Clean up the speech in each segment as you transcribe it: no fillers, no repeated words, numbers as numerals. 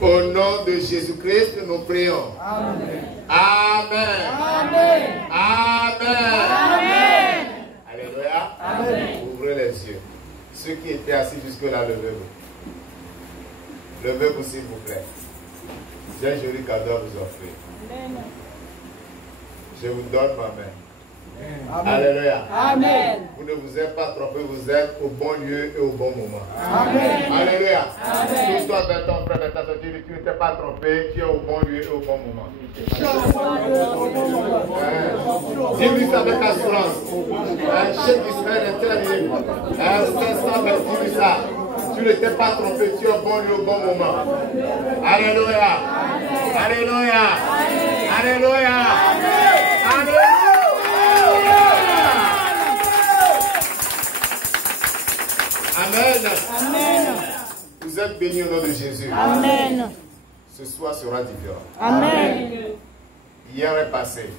Au nom de Jésus-Christ, nous prions. Amen. Amen. Amen. Amen. Amen. Alléluia. Amen. Ouvrez les yeux. Ceux qui étaient assis jusque-là, levez-vous. Levez-vous s'il vous plaît. J'ai un joli cadeau à vous offrir. Amen. Je vous donne ma main. Amen. Alléluia. Amen. Vous ne vous êtes pas trompé, vous êtes au bon lieu et au bon moment. Amen. Alléluia. Amen. Toi, vers ton frère, vers ta soeur, tu ne t'es pas trompé, tu es au bon lieu et au bon moment. Dis-lui ça avec assurance. Un chef d'Israël intérieur. Dis-lui ça. Tu ne t'es pas trompé, tu es au bon lieu au bon moment. Alléluia. Alléluia. Alléluia. Alléluia. Amen. Amen. Vous êtes bénis au nom de Jésus. Amen. Ce soir sera différent. Amen. Hier est passé.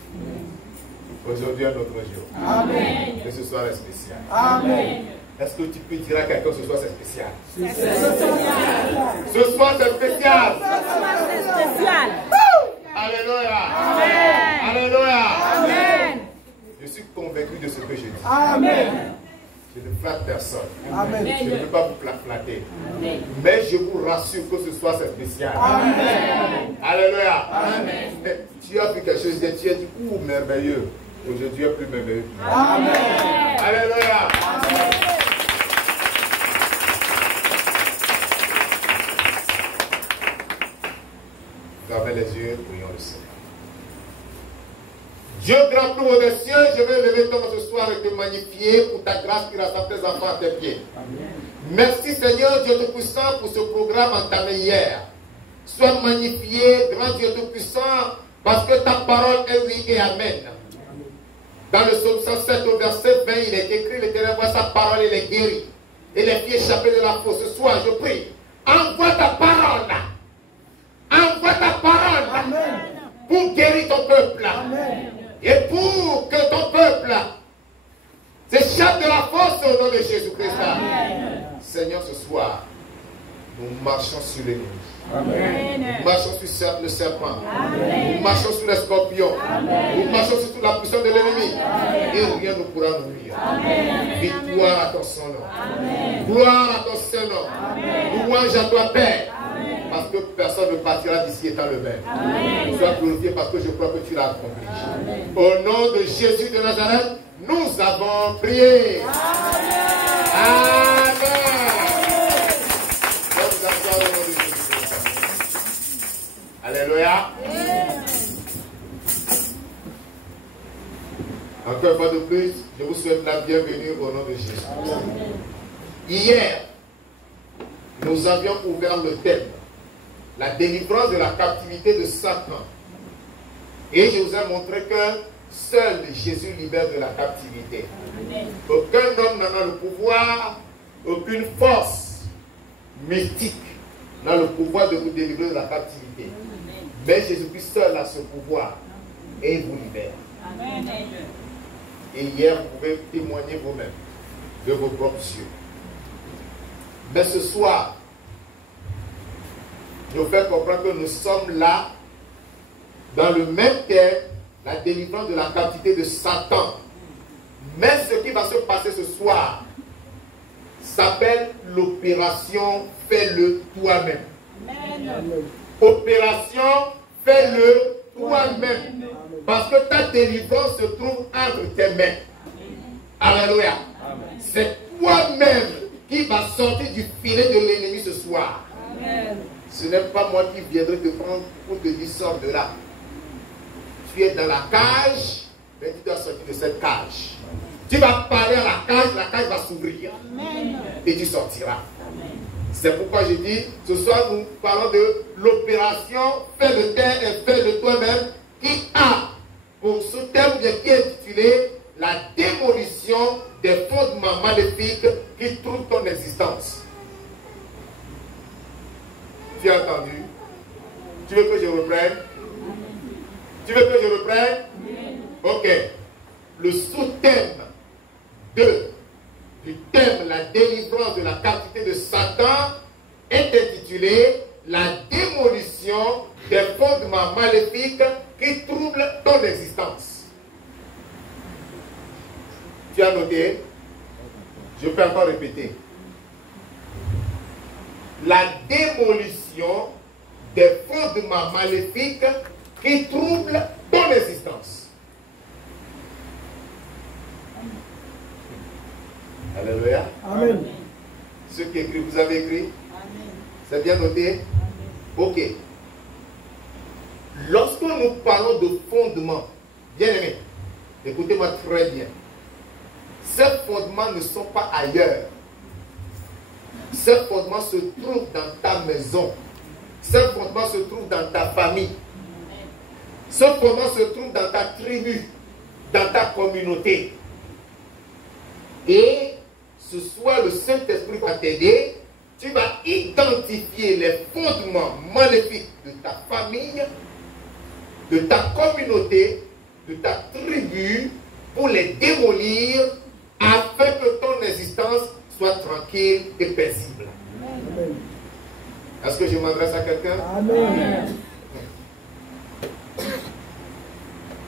Aujourd'hui est notre jour. Amen. Et ce soir est spécial. Amen. Est-ce que tu peux dire à quelqu'un ce soir c'est spécial? C'est Ce soir c'est spécial. spécial. Alléluia. Amen. Alléluia. Amen. Je suis convaincu de ce que je dis. Amen. Je ne flatte personne. Amen. Je ne veux pas vous flatter. Mais je vous rassure que ce soir c'est spécial. Amen. Alléluia. Amen. Tu as vu quelque chose, tu as dit, ouh, merveilleux. Aujourd'hui est plus merveilleux. Amen. Alléluia. Fermez les yeux, prions le Seigneur. Dieu grand plus haut des cieux, je vais lever ton nom ce soir et te magnifier pour ta grâce qui rassemble tes enfants à tes pieds. Amen. Merci Seigneur Dieu Tout-Puissant pour ce programme entamé hier. Sois magnifié, grand Dieu Tout-Puissant, parce que ta parole est oui et amen. Dans le psaume 107 au verset 20, il est écrit, l'Éternel voit sa parole et les guérit. Et les pieds échappés de la fosse. Ce soir, je prie, envoie ta parole. Envoie ta parole. Amen. Pour guérir ton peuple. Amen. Et pour que ton peuple s'échappe de la fosse au nom de Jésus-Christ. Seigneur, ce soir, nous marchons sur l'ennemi. Nous marchons sur le serpent. Amen. Nous marchons sur les scorpions. Amen. Nous marchons sur toute la puissance de l'ennemi. Et rien ne pourra nous nuire. Victoire à ton Saint-Nom. Gloire à ton Saint-Nom. Louange à toi, Père. Amen. Parce que personne ne partira d'ici étant le même. Sois glorifié parce que je crois que tu l'as accompli. Au nom de Jésus de Nazareth, nous avons prié. Amen. Alléluia. Encore une fois de plus, je vous souhaite la bienvenue au nom de Jésus. Hier, nous avions ouvert le thème, la délivrance de la captivité de Satan. Et je vous ai montré que seul Jésus libère de la captivité. Aucun homme n'en a le pouvoir, aucune force mystique n'a le pouvoir de vous délivrer de la captivité. Mais Jésus-Christ seul a ce pouvoir et il vous libère. Amen. Et hier, vous pouvez témoigner vous-même de vos propres yeux. Mais ce soir, je vous fais comprendre que nous sommes là dans le même thème, la délivrance de la captivité de Satan. Mais ce qui va se passer ce soir s'appelle l'opération Fais-le toi-même. Opération Fais-le toi-même. Parce que ta délivrance se trouve entre tes mains. Alléluia. C'est toi-même qui va sortir du filet de l'ennemi ce soir. Amen. Ce n'est pas moi qui viendrai te prendre pour te dire sors de là. Tu es dans la cage, mais tu dois sortir de cette cage. Tu vas parler à la cage va s'ouvrir. Et tu sortiras. C'est pourquoi je dis, ce soir nous parlons de l'opération Fais le terre et fais de toi-même, qui a pour sous-thème qui est intitulé la démolition des fondements maléfiques qui trouvent ton existence. Tu as entendu? Tu veux que je reprenne? Tu veux que je reprenne? Ok. Le sous-thème du thème la délivrance de la captivité de Satan est intitulé la démolition démolition des fondements maléfiques qui troublent ton existence. Tu as noté? Je peux encore répéter. La démolition des fondements maléfiques qui troublent ton existence. Alléluia. Amen. Ceux qui écrivent, vous avez écrit? C'est bien noté? Ok. Lorsque nous parlons de fondements, bien aimé, écoutez-moi très bien. Ces fondements ne sont pas ailleurs. Ces fondements se trouvent dans ta maison. Ces fondements se trouvent dans ta famille. Ces fondements se trouvent dans ta tribu, dans ta communauté. Et ce soir, le Saint-Esprit va t'aider. Tu vas identifier les fondements maléfiques de ta famille, de ta communauté, de ta tribu, pour les démolir, afin que ton existence soit tranquille et paisible. Amen. Est-ce que je m'adresse à quelqu'un? Amen.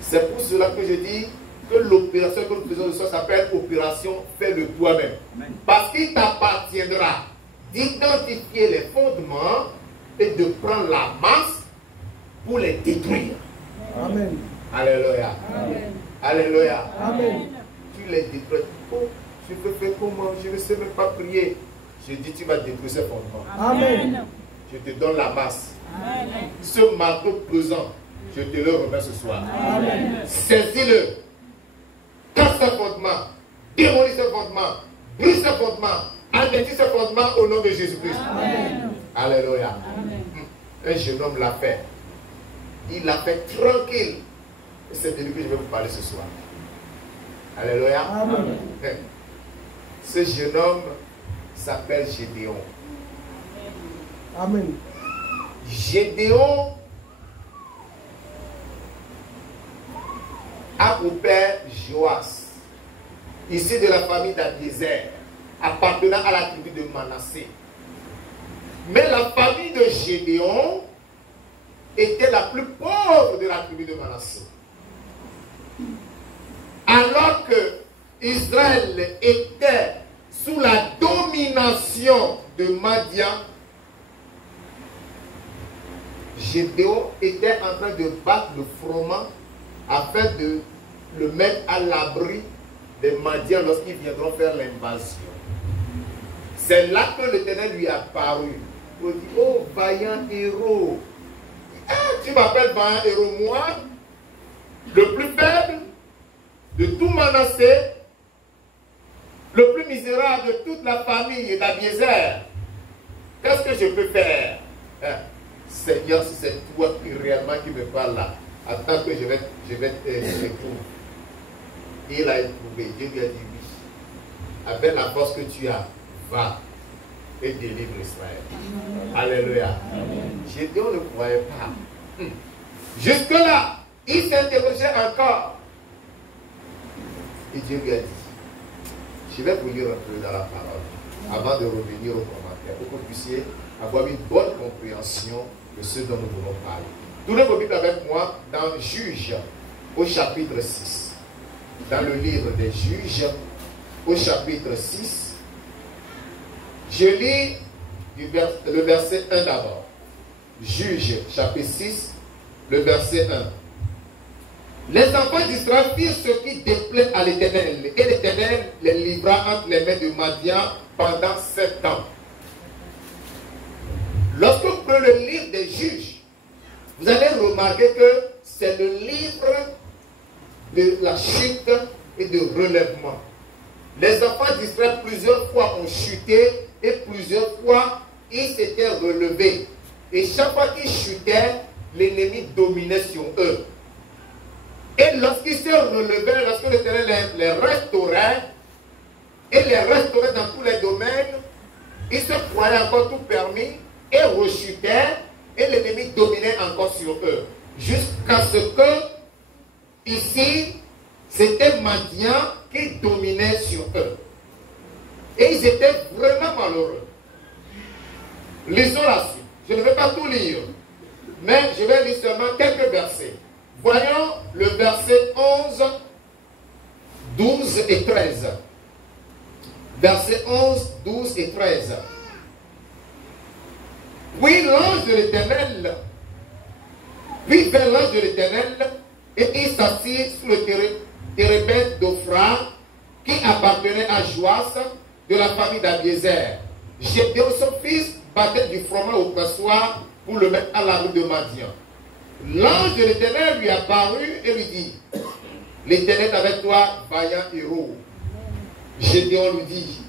C'est pour cela que je dis que l'opération que nous faisons ce soir s'appelle opération fais-le toi-même. Parce qu'il t'appartiendra d'identifier les fondements et de prendre la masse pour les détruire. Amen. Alléluia. Amen. Alléluia. Amen. Tu les détruis. Oh, je peux faire comment? Je ne sais même pas prier. Je dis, tu vas détruire ces fondements. Amen. Je te donne la masse. Amen. Ce marteau pesant, je te le remets ce soir. Amen. Saisis-le. Casse ce fondement. Démolis ce fondement. Brise ce fondement. Anéantis ce fondement au nom de Jésus-Christ. Amen. Alléluia. Amen. Un jeune homme l'a fait. Il l'a fait tranquille. Et c'est de lui que je vais vous parler ce soir. Alléluia. Amen. Ce jeune homme s'appelle Gédéon. Amen. Gédéon a pour père Joas, issu de la famille d'Abiezer, appartenant à la tribu de Manassé. Mais la famille de Gédéon était la plus pauvre de la tribu de Manassé. Alors que Israël était sous la domination de Madian, Gédéon était en train de battre le froment afin de le mettre à l'abri des Madians lorsqu'ils viendront faire l'invasion. C'est là que l'Éternel lui a apparu. Il dit, oh vaillant héros, ah, tu m'appelles vaillant héros, moi, le plus faible de tout Manassé, le plus misérable de toute la famille d'Abiezer. Qu'est-ce que je peux faire? Hein? Seigneur, si c'est toi qui réellement qui me parle là, attends que je vais t'éprouver. Il a éprouvé. Dieu lui a dit oui. Avec la force que tu as, va et délivre Israël. Alléluia. Gédéon ne croyait pas. Jusque-là, il s'interrogeait encore. Et Dieu lui a dit, je vais vous lire un peu dans la parole avant de revenir aux commentaires pour que vous puissiez avoir une bonne compréhension de ce dont nous voulons parler. Tournez vos Bibles avec moi dans Juges au chapitre 6. Dans le livre des Juges au chapitre 6. Je lis le verset 1 d'abord. Juges chapitre 6, le verset 1. Les enfants d'Israël firent ce qui déplaît à l'Éternel, et l'Éternel les livra entre les mains de Madian pendant 7 ans. Lorsque vous prenez le livre des Juges, vous allez remarquer que c'est le livre de la chute et de relèvement. Les enfants d'Israël plusieurs fois ont chuté et plusieurs fois ils s'étaient relevés. Et chaque fois qu'ils chutaient, l'ennemi dominait sur eux. Et lorsqu'ils se relevaient, lorsque l'Éternel les restaurait, et les restaurait dans tous les domaines, ils se croyaient encore tout permis, et rechutaient, et l'ennemi dominait encore sur eux. Jusqu'à ce que, ici, c'était Madian qui dominait sur eux. Et ils étaient vraiment malheureux. Lisons la suite. Je ne vais pas tout lire, mais je vais lire seulement quelques versets. Voyons le verset 11, 12 et 13. Versets 11, 12 et 13. Puis l'ange de l'Éternel, puis vint l'ange de l'Éternel, et il s'assit sur le térébinthe d'Ophra, qui appartenait à Joas, de la famille d'Abiézer. Gédéon, son fils, battait du froment au pressoir pour le mettre à l'abri de Madian. L'ange de l'Éternel lui apparut et lui dit, l'Éternel est avec toi, vaillant héros. Gédéon lui dit,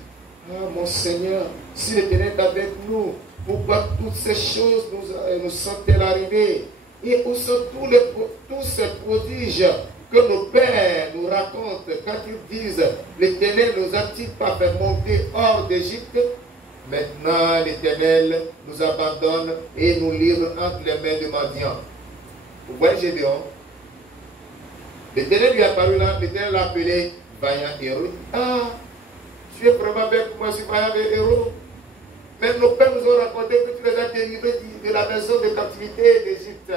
ah mon Seigneur, si l'Éternel est avec nous, pourquoi toutes ces choses nous sont-elles arrivées? Et où sont tous ces prodiges que nos pères nous racontent quand ils disent, l'Éternel nous a-t-il pas fait monter hors d'Égypte? Maintenant l'Éternel nous abandonne et nous livre entre les mains de Madian. Vous voyez Gédéon? L'Éternel lui est apparu là, l'Éternel l'a appelé vaillant héros. Ah, tu es vraiment avec moi, je suis vaillant héros. Même nos pères nous ont raconté que tu les as délivrés de la maison de captivité d'Égypte.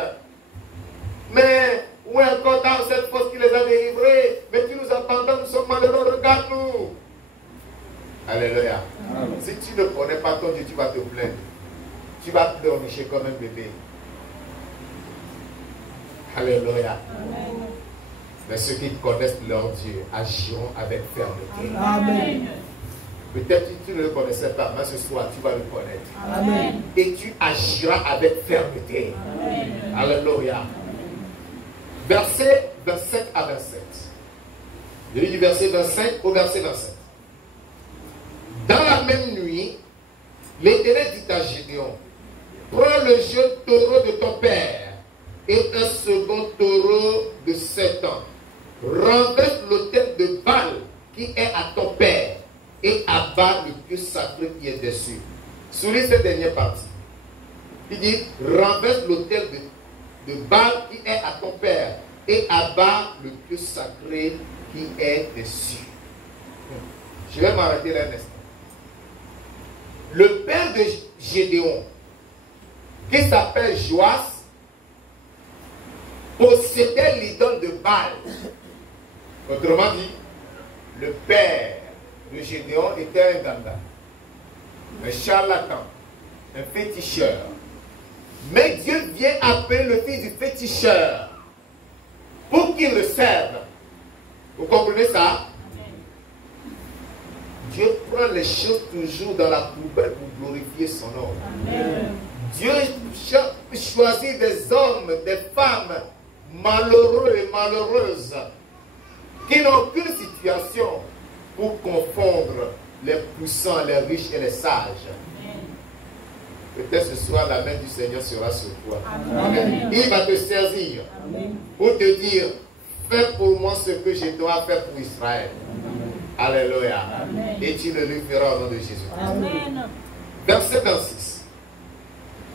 Mais où est encore dans cette force qui les a délivrés? Mais tu nous abandonnes, nous sommes malheureux, regarde-nous. Alléluia. Amen. Si tu ne connais pas ton Dieu, tu vas te plaindre. Tu vas pleurnicher comme un bébé. Alléluia. Amen. Mais ceux qui connaissent leur Dieu agiront avec fermeté. Amen. Peut-être que tu ne le connaissais pas, mais ce soir tu vas le connaître. Amen. Et tu agiras avec fermeté. Amen. Alléluia. Verset 25 à 27. Je lis du verset 25 au verset 27. Dans la même nuit, l'Éternel dit à Gédéon, prends le jeune taureau de ton père et un second taureau de 7 ans. Renverse l'autel de Baal qui est à ton père et abat le pieu sacré qui est dessus. Souligne cette dernière partie. Il dit, renverse l'autel de Baal qui est à ton père et abat le pieu sacré qui est dessus. Je vais m'arrêter là un instant. Le père de Gédéon, qui s'appelle Joas, possédait l'idole de Baal. Autrement dit, le père de Gédéon était un ganda, un charlatan, un féticheur. Mais Dieu vient appeler le fils du féticheur pour qu'il le serve. Vous comprenez ça? Dieu prend les choses toujours dans la poubelle pour glorifier son nom. Amen. Dieu choisit des hommes, des femmes malheureux et malheureuses qui n'ont aucune situation pour confondre les puissants, les riches et les sages. Peut-être ce soir la main du Seigneur sera sur toi. Amen. Il va te servir. Amen. Pour te dire, fais pour moi ce que je dois faire pour Israël. Amen. Alléluia. Amen. Et tu le lui feras au nom de Jésus. Amen. Verset 26.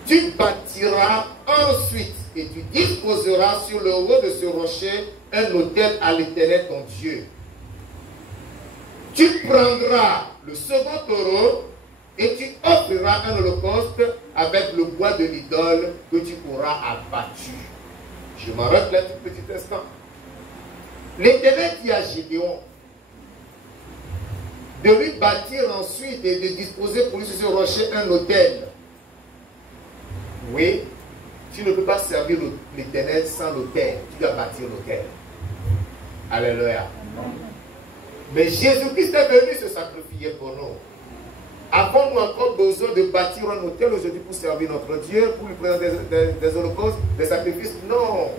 Tu bâtiras ensuite et tu disposeras sur le haut de ce rocher un autel à l'Éternel ton Dieu. Tu prendras le second taureau et tu offriras un holocauste avec le bois de l'idole que tu auras abattu. Je m'arrête là un tout petit instant. L'Éternel dit à Gédéon de lui bâtir ensuite et de disposer pour lui sur ce rocher un autel. Oui, tu ne peux pas servir l'Éternel sans l'autel. Tu dois bâtir l'autel. Alléluia. Mais Jésus-Christ est venu se sacrifier pour nous. Avons-nous encore besoin de bâtir un autel aujourd'hui pour servir notre Dieu, pour lui présenter des holocaustes, des sacrifices? Non.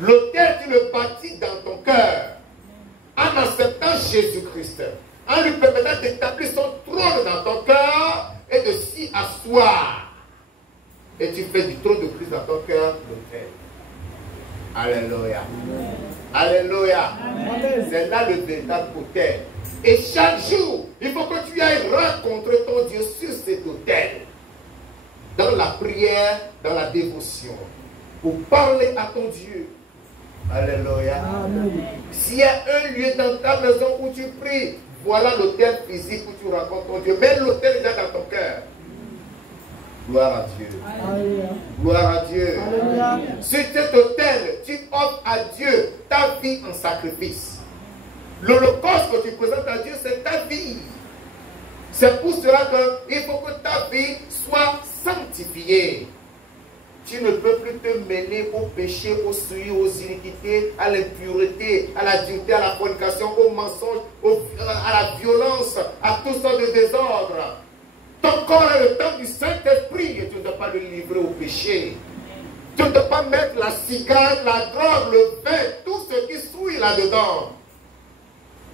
L'autel, tu le bâtis dans ton cœur, en acceptant Jésus-Christ, en lui permettant d'établir son trône dans ton cœur et de s'y asseoir. Et tu fais du trône de Christ dans ton cœur l'autel. Alléluia. Alléluia. C'est là le véritable autel. Et chaque jour, il faut que tu ailles rencontrer ton Dieu sur cet autel. Dans la prière, dans la dévotion. Pour parler à ton Dieu. Alléluia. S'il y a un lieu dans ta maison où tu pries, voilà l'autel physique où tu rencontres ton Dieu. Mais l'autel est déjà dans ton cœur. Gloire à Dieu. Alléluia. Gloire à Dieu. Alléluia. Sur cet autel, tu offres à Dieu ta vie en sacrifice. L'holocauste que tu présentes à Dieu, c'est ta vie. C'est pour cela qu'il faut que ta vie soit sanctifiée. Tu ne peux plus te mêler au péché, au souillure, aux iniquités, à l'impureté, à la dureté, à la fornication, au mensonge, à la violence, à toutes sortes de désordres. Ton corps est le temple du Saint-Esprit et tu ne dois pas le livrer au péché. Tu ne dois pas mettre la cigarette, la drogue, le vin, tout ce qui souille là-dedans.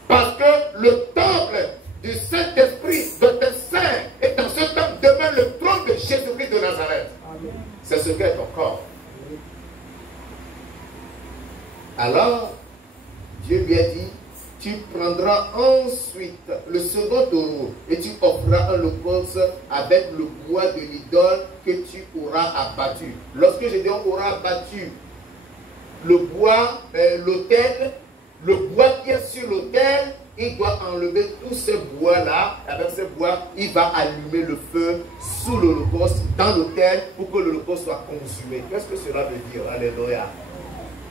Parce que le temple du Saint-Esprit doit être saint. Et dans ce temple demeure le trône de Jésus-Christ de Nazareth. C'est ce qu'est ton corps. Alors, Dieu lui a dit, tu prendras ensuite le second taureau et tu offriras un holocauste avec le bois de l'idole que tu auras abattu. Lorsque je dis on aura abattu le bois, l'autel, le bois qui est sur l'autel, il doit enlever tout ce bois-là. Avec ce bois, il va allumer le feu sous l'holocauste, dans l'autel, pour que l'holocauste soit consumé. Qu'est-ce que cela veut dire? Alléluia.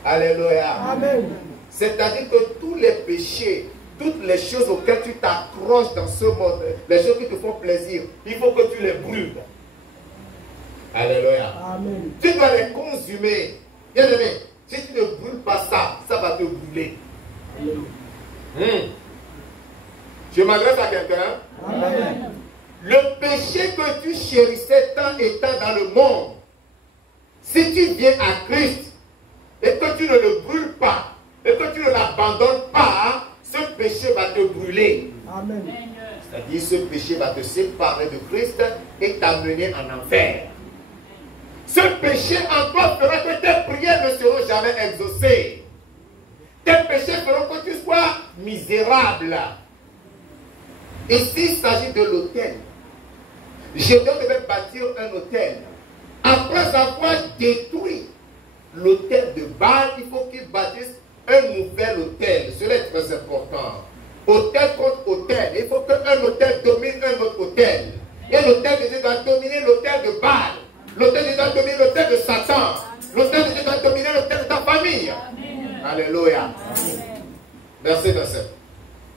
Alléluia. Amen. C'est-à-dire que tous les péchés, toutes les choses auxquelles tu t'accroches dans ce monde, les choses qui te font plaisir, il faut que tu les brûles. Alléluia. Amen. Tu dois les consumer. Bien aimé, si tu ne brûles pas ça, ça va te brûler. Je m'adresse à quelqu'un. Amen. Le péché que tu chérissais tant et tant dans le monde, si tu viens à Christ et que tu ne le brûles pas, et que tu ne l'abandonnes pas, ce péché va te brûler. Amen. C'est-à-dire ce péché va te séparer de Christ et t'amener en enfer. Ce péché en toi fera que tes prières ne seront jamais exaucées. Tes péchés feront que tu sois misérable. Ici, il s'agit de l'autel. Gédéon devait bâtir un autel. Après avoir détruit l'autel de Baal, il faut qu'il bâtisse un nouvel autel. Cela est très important. Autel contre autel. Il faut qu'un autel domine un autre autel. Et l'autel de Dieu doit dominer l'autel de Baal. L'autel de Dieu doit dominer l'autel de Satan. L'autel de Dieu doit dominer l'autel de ta famille. Amen. Alléluia. Amen. Verset 27.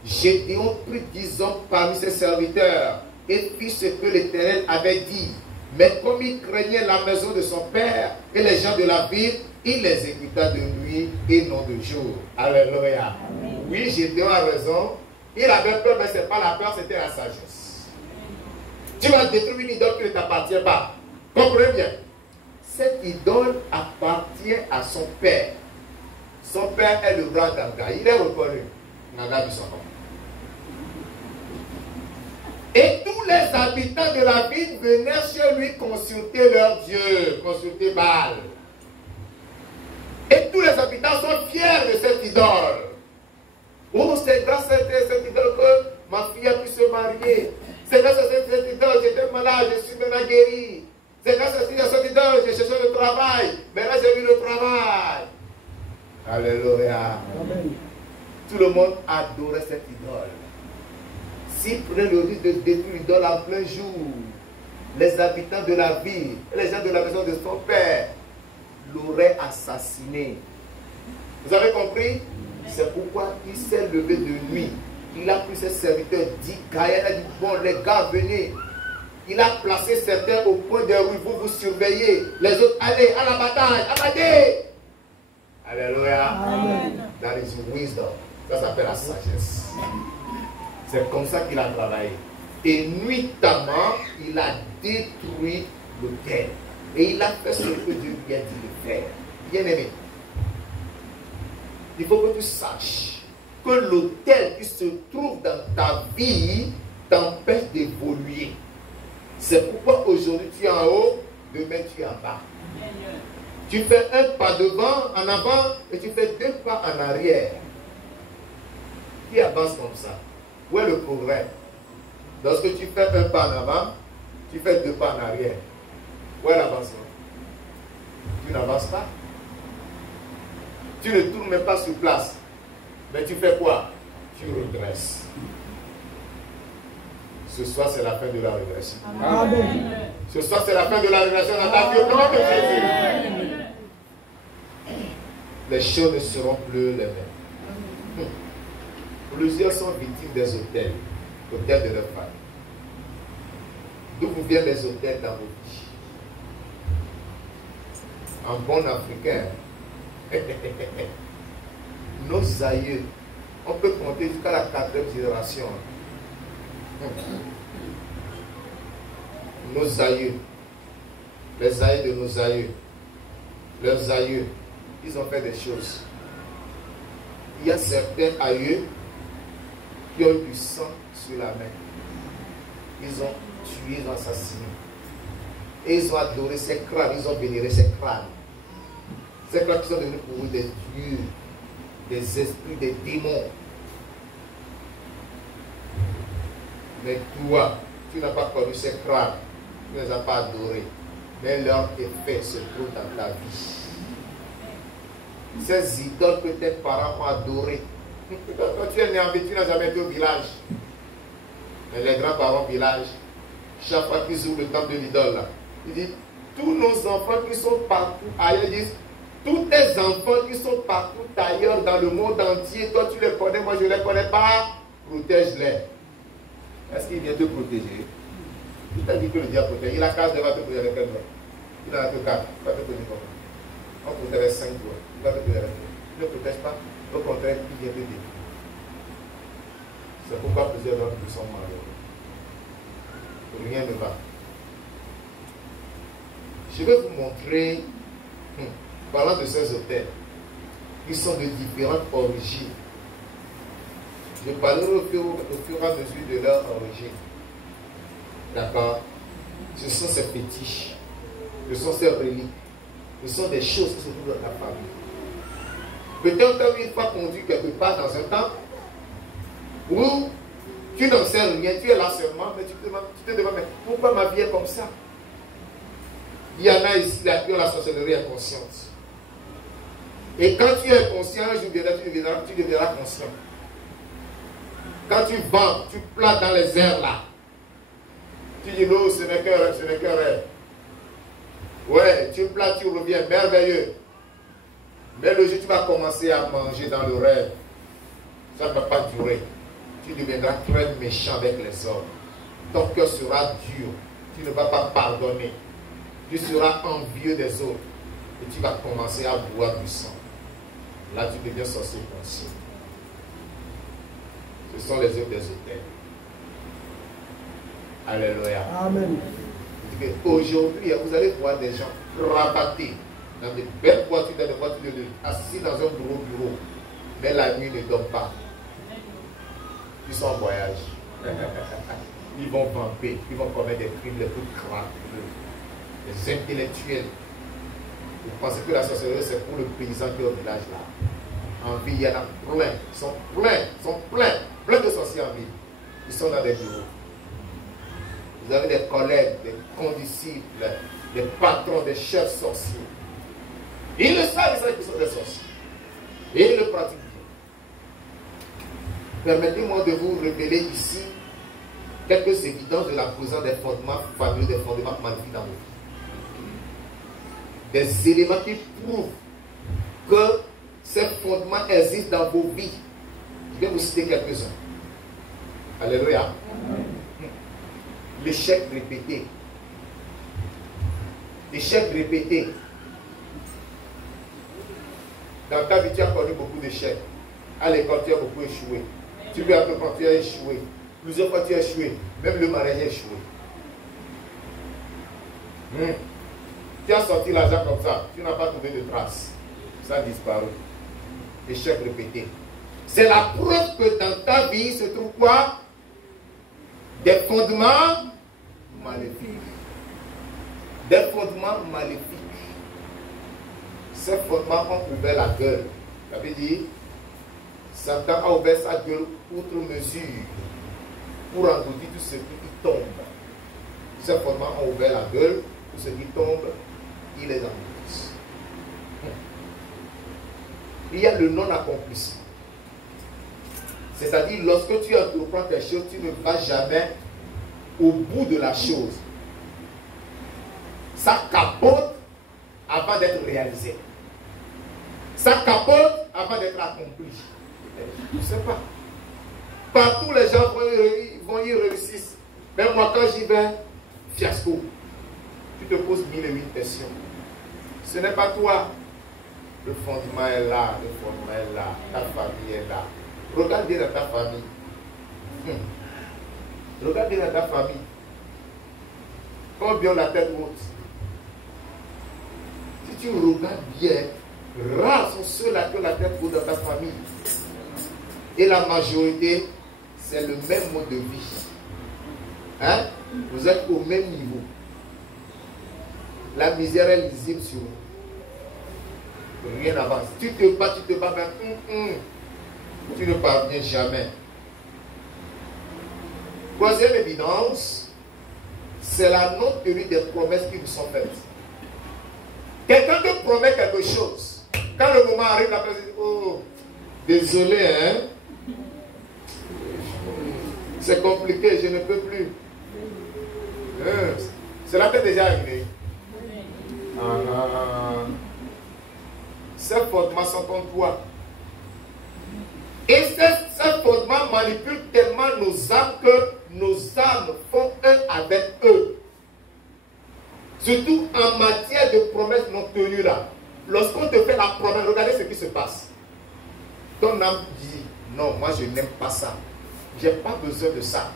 Gédéon prit 10 hommes parmi ses serviteurs et fit ce que l'Éternel avait dit. Mais comme il craignait la maison de son père et les gens de la ville, il les exécuta de nuit et non de jour. Alléluia. Amen. Oui, Gédéon a raison. Il avait peur, mais ce n'est pas la peur, c'était la sagesse. Tu vas détruire une idole qui ne t'appartient pas. Comprenez bien. Cette idole appartient à son père. Son père est le roi d'Anga. Il est reconnu. Nanga Bissonko. Et tous les habitants de la ville venaient chez lui consulter leur Dieu, consulter Baal. Et tous les habitants sont fiers de cette idole. Oh, c'est grâce à cette idole que ma fille a pu se marier. C'est grâce à cette idole, j'étais malade, je suis maintenant guéri. C'est grâce à cette idole, j'ai cherché le travail. Maintenant, j'ai eu le travail. Alléluia. Amen. Tout le monde adorait cette idole. S'il prenait le risque de détruire l'idole en plein jour, les habitants de la ville, les gens de la maison de son père l'auraient assassiné. Vous avez compris? C'est pourquoi il s'est levé de nuit. Il a pris ses serviteurs, dit, Gaël a dit, bon les gars, venez. Il a placé certains au point des rues, vous surveillez. Les autres, allez à la bataille, abattez. Alléluia. Amen. That is wisdom. Ça s'appelle la sagesse. C'est comme ça qu'il a travaillé. Et nuitamment, il a détruit l'autel. Et il a fait ce que Dieu lui a dit de faire. Bien aimé, il faut que tu saches que l'autel qui se trouve dans ta vie t'empêche d'évoluer. C'est pourquoi aujourd'hui tu es en haut, demain tu es en bas. Tu fais un pas devant, en avant, et tu fais 2 pas en arrière. Qui avance comme ça? Où est le progrès? Lorsque tu fais un pas en avant, tu fais 2 pas en arrière. Où est l'avancement? Tu n'avances pas. Tu ne tournes même pas sur place. Mais tu fais quoi? Tu regresses. Ce soir, c'est la fin de la régression. Amen. Ce soir, c'est la fin de la révélation dans ta vie au nom de Jésus. Les choses ne seront plus les mêmes. Plusieurs sont victimes des hôtels de leur famille. D'où vous viennent les hôtels dans vos vies? En bon africain, nos aïeux, on peut compter jusqu'à la 4e génération. Nos aïeux, les aïeux de nos aïeux, leurs aïeux, ils ont fait des choses. Il y a certains aïeux qui ont eu du sang sur la main. Ils ont tué, ils ont assassiné. Et ils ont adoré ces crânes, ils ont vénéré ces crânes. Ces crânes qui sont devenus pour eux des dieux, des esprits, des démons. Mais toi, tu n'as pas connu ces crânes, tu ne les as pas adorés. Mais leur effet se trouve dans ta vie. Ces idoles que tes parents ont adorées. Quand tu es né en ville, tu n'as jamais été au village. Mais les grands-parents au village, chaque fois qu'ils ouvrent le temple de l'idole, ils disent, tous nos enfants qui sont partout ailleurs, ils disent, tous tes enfants qui sont partout ailleurs dans le monde entier, toi tu les connais, moi je ne les connais pas, protège-les. Est-ce qu'il vient te protéger? Je t'ai dit que le diable protège. Il a 4 doigts, va te protéger avec quel doigt? Il en a que 4, il va te protéger comment? On protège avec 5 doigts, il va te protéger avec 4. Il ne protège pas, au contraire, il vient te détruire. C'est pourquoi plusieurs d'entre nous sont malheureux. Rien ne va. Je vais vous montrer, parlant de ces hôtels, qui sont de différentes origines. Je parlerai au fur et à mesure de leur origine. D'accord? Ce sont ces fétiches, ce sont ces reliques, ce sont des choses qui se trouvent dans ta famille. Peut-être tu as une fois conduit quelque part dans un temple où tu n'en sais rien, tu es là seulement, mais tu te demandes, mais pourquoi ma vie est comme ça? Il y en a ici qui ont la sorcellerie inconsciente. Et quand tu es inconscient, tu deviendras conscient. Quand tu vends, tu plates dans les airs là. Tu dis non, ce n'est qu'un rêve, ce n'est qu'un rêve. Ouais, tu plates, tu reviens, merveilleux. Mais le jour où tu vas commencer à manger dans le rêve, ça ne va pas durer. Tu deviendras très méchant avec les hommes. Ton cœur sera dur. Tu ne vas pas pardonner. Tu seras envieux des autres. Et tu vas commencer à boire du sang. Là, tu deviens sorcier conscient. Ce sont les œuvres des hôtels. Alléluia. Amen. Aujourd'hui, vous allez voir des gens rabattés dans des belles voitures, dans des voitures de luxe, assis dans un gros bureau. Mais la nuit ne dort pas. Ils sont en voyage. Ils vont vamper, ils vont commettre des crimes les plus crapuleux. Les intellectuels. Vous pensez que la sorcellerie c'est pour le paysan qui est au village là. En ville, il y en a plein. Ils sont plein de sorciers en ville. Ils sont dans des bureaux. Vous avez des collègues, des condisciples, des patrons, des chefs sorciers. Ils le savent, ils savent qu'ils sont des sorciers. Et ils le pratiquent. Permettez-moi de vous révéler ici quelques évidences de la présence des fondements familiaux, des fondements maléfiques dans vos vies. Des éléments qui prouvent que ces fondements existent dans vos vies. Je vais vous citer quelques-uns. Alléluia. L'échec répété. L'échec répété. Dans ta vie, tu as connu beaucoup d'échecs. À l'école, tu as beaucoup échoué. Tu peux appeler quand tu as échoué. Plusieurs fois, tu as échoué. Même le mariage a échoué. Tu as sorti l'argent comme ça. Tu n'as pas trouvé de traces. Ça a disparu. Échec répété. C'est la preuve que dans ta vie se trouve quoi? Des fondements maléfiques. Des fondements maléfiques. Ces fondements ont ouvert la gueule. Ça veut dire, Satan a ouvert sa gueule outre mesure pour engloutir tout ce qui tombe. Ces fondements ont ouvert la gueule, tout ce qui tombe, il les engloutit. Il y a le non-accomplissement. C'est-à-dire, lorsque tu entreprends quelque chose, tu ne vas jamais au bout de la chose. Ça capote avant d'être réalisé. Ça capote avant d'être accompli. Je ne sais pas. Partout les gens vont y réussir. Même moi quand j'y vais, fiasco. Tu te poses 1001 questions. Ce n'est pas toi. Le fondement est là, le fondement est là, ta famille est là. Regarde bien dans ta famille. Regarde bien dans ta famille. Combien la tête haute. Si tu regardes bien, rares sont ceux-là qui ont la tête haute dans ta famille. Et la majorité, c'est le même mode de vie. Hein? Vous êtes au même niveau. La misère est lisible sur vous. Rien n'avance. Tu te bats, mais tu ne parviens jamais. Troisième évidence, c'est la non-tenue des promesses qui nous sont faites. Quelqu'un te promet quelque chose. Quand le moment arrive, la personne dit, oh, désolé, hein. C'est compliqué, je ne peux plus. Cela t'est déjà arrivé. Ces fondements sont contre toi. Et ces fondements manipulent tellement nos âmes que nos âmes font un avec eux. Surtout en matière de promesses non tenues là. Lorsqu'on te fait la promesse, regardez ce qui se passe. Ton âme dit, non, moi je n'aime pas ça. Je n'ai pas besoin de ça.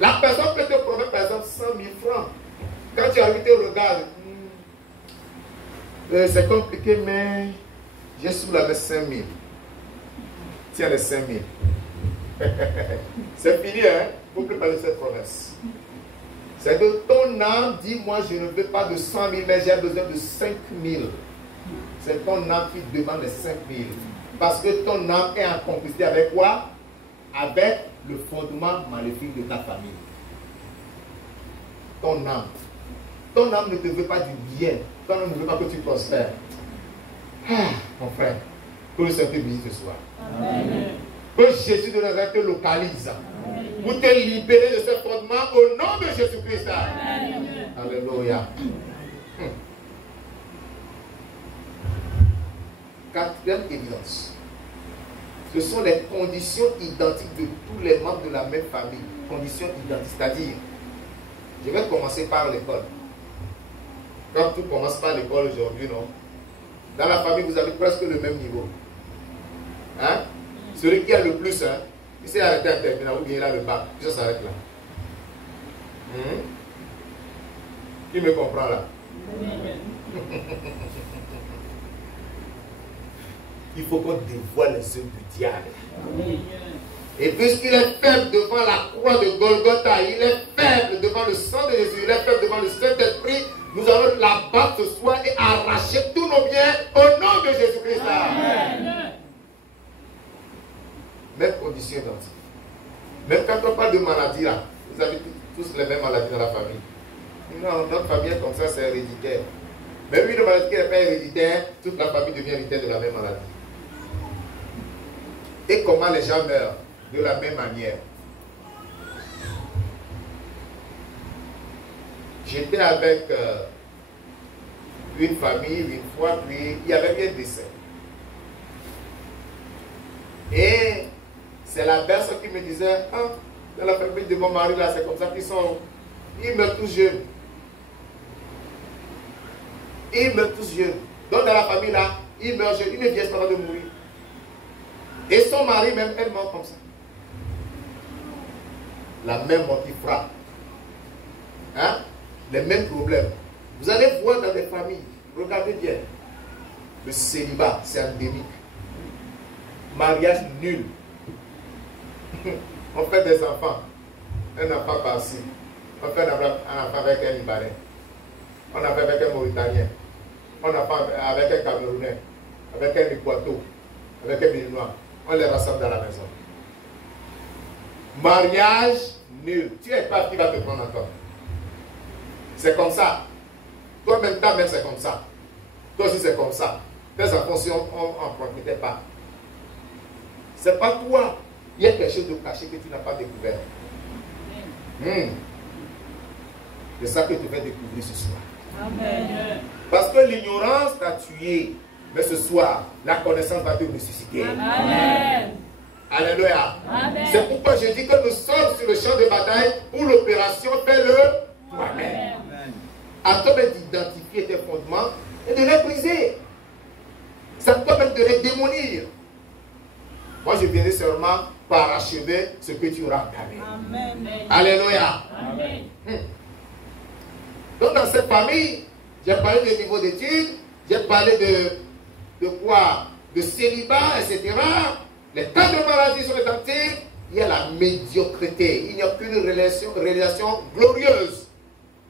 La personne peut te promettre par exemple 100 000 francs. Quand tu arrives, tu regardes. C'est compliqué, mais j'ai sous la main 5 000. Tiens les 5 000. C'est fini, hein? Il ne faut plus parler de cette promesse. C'est que ton âme dit, moi je ne veux pas de 100 000, mais j'ai besoin de 5 000. C'est ton âme qui demande les 5 000. Parce que ton âme est en complicité avec quoi? Avec le fondement maléfique de ta famille. Ton âme. Ton âme ne te veut pas du bien. Ton âme ne veut pas que tu prospères. Mon frère, que le Seigneur te bénisse ce soir. Amen. Que Jésus de Nazareth te localise. Amen. Pour te libérer de ce fondement au nom de Jésus-Christ. Alléluia. Quatrième évidence. Ce sont les conditions identiques de tous les membres de la même famille. Conditions identiques, c'est-à-dire, je vais commencer par l'école. Quand tout commence par l'école aujourd'hui, non? Dans la famille, vous avez presque le même niveau. Hein? Celui qui a le plus, hein, il s'est arrêté à terminal, ou bien il a le bac, ça s'arrête là. Qui me comprend là? Il faut qu'on dévoile les œuvres du diable. Et puisqu'il est faible devant la croix de Golgotha, il est faible devant le sang de Jésus, il est faible devant le Saint-Esprit, nous allons l'abattre ce soir et arracher tous nos biens au nom de Jésus-Christ. Même condition identique. Même quand on parle de maladie, là, vous avez tous les mêmes maladies dans la famille. Non, notre famille est comme ça, c'est héréditaire. Même une maladie qui n'est pas héréditaire, toute la famille devient héréditaire de la même maladie. Et comment les gens meurent? De la même manière. J'étais avec une famille une fois, puis il y avait eu un décès. Et c'est la personne qui me disait, ah, dans la famille de mon mari, là, c'est comme ça qu'ils sont. Ils meurent tous jeunes. Ils meurent tous jeunes. Donc dans la famille, là, ils meurent jeunes. Ils ne viennent pas de mourir. Et son mari même, elle meurt comme ça. La même mort qui frappe. Hein? Les mêmes problèmes. Vous allez voir dans les familles, regardez bien. Le célibat, c'est endémique. Mariage nul. On fait des enfants. Un enfant par-ci. On fait un enfant avec un Libanais. On a fait avec un Mauritanien. On a fait avec un Camerounais. Avec un Équato. Avec un Béninois. On les rassemble dans la maison. Mariage nul. Tu n'es pas qui va te prendre encore. C'est comme ça. Toi-même, ta mère, c'est comme ça. Toi aussi, c'est comme ça. Tes enfants, si on n'en profitait pas. C'est pas toi. Il y a quelque chose de caché que tu n'as pas découvert. C'est ça que je te fais découvrir ce soir. Amen. Parce que l'ignorance t'a tué. Mais ce soir, la connaissance va te ressusciter. Amen. Alléluia. Amen. C'est pourquoi je dis que nous sommes sur le champ de bataille où l'opération fait le toi-même. À toi d'identifier tes fondements et de les briser. Ça te permet de les démolir. Moi, je viendrai seulement parachever ce que tu auras entamé. Amen. Alléluia. Amen. Donc, dans cette famille, j'ai parlé de niveau d'études, j'ai parlé de quoi? De célibat, etc. Les tas de maladies sont éteintes. Il y a la médiocrité. Il n'y a qu'une réalisation glorieuse.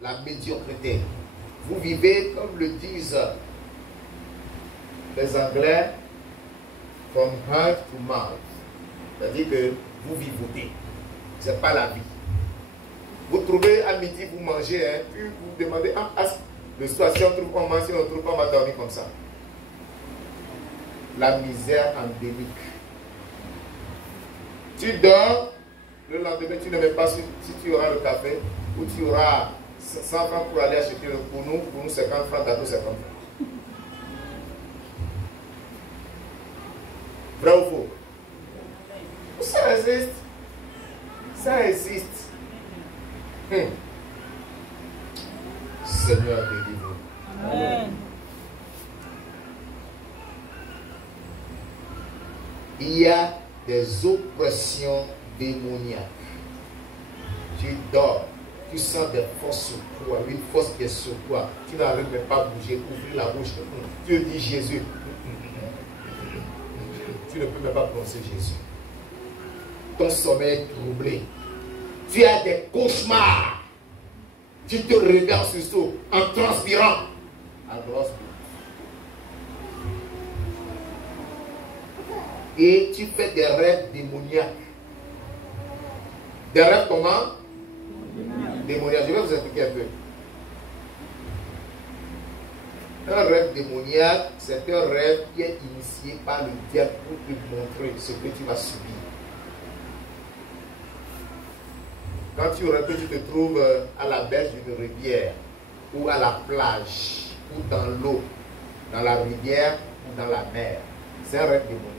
La médiocrité. Vous vivez, comme le disent les Anglais, from heart to mouth. C'est-à-dire que vous vivotez. Ce n'est pas la vie. Vous trouvez à midi, vous mangez, hein, puis vous demandez, le soir, si on trouve qu'on mange, si on trouve qu'on va dormir comme ça. La misère endémique. Tu dors, le lendemain, tu ne sais pas si tu auras le café ou tu auras 100 francs pour aller acheter le pour nous 50 francs, t'as 50 francs. Vrai ou faux? Ça existe. Ça existe. Seigneur, délivre. Amen. Il y a des oppressions démoniaques. Tu dors, tu sens des forces sur toi, une force qui est sur toi. Tu n'arrives même pas à bouger, ouvrir la bouche. Tu dis Jésus. Tu ne peux même pas prononcer Jésus. Ton sommeil est troublé. Tu as des cauchemars. Tu te réveilles en sursaut, en transpirant. À grosse boue. Et tu fais des rêves démoniaques. Des rêves comment? Démoniaques. Je vais vous expliquer un peu. Un rêve démoniaque, c'est un rêve qui est initié par le diable pour te montrer ce que tu vas subir. Quand tu rêves que tu te trouves à la berge d'une rivière, ou à la plage, ou dans l'eau, dans la rivière, ou dans la mer, c'est un rêve démoniaque.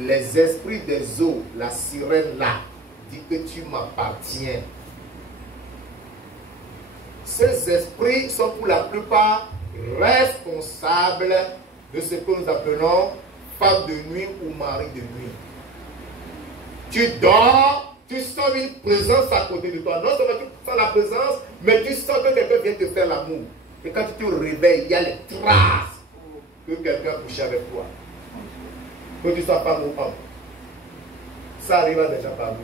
Les esprits des eaux, la sirène là, dit que tu m'appartiens. Ces esprits sont pour la plupart responsables de ce que nous appelons femme de nuit ou mari de nuit. Tu dors, tu sens une présence à côté de toi. Non seulement tu sens la présence, mais tu sens que quelqu'un vient te faire l'amour. Et quand tu te réveilles, il y a les traces que quelqu'un couche avec toi. Que tu sois femme ou homme. Ça arrive à des gens parmi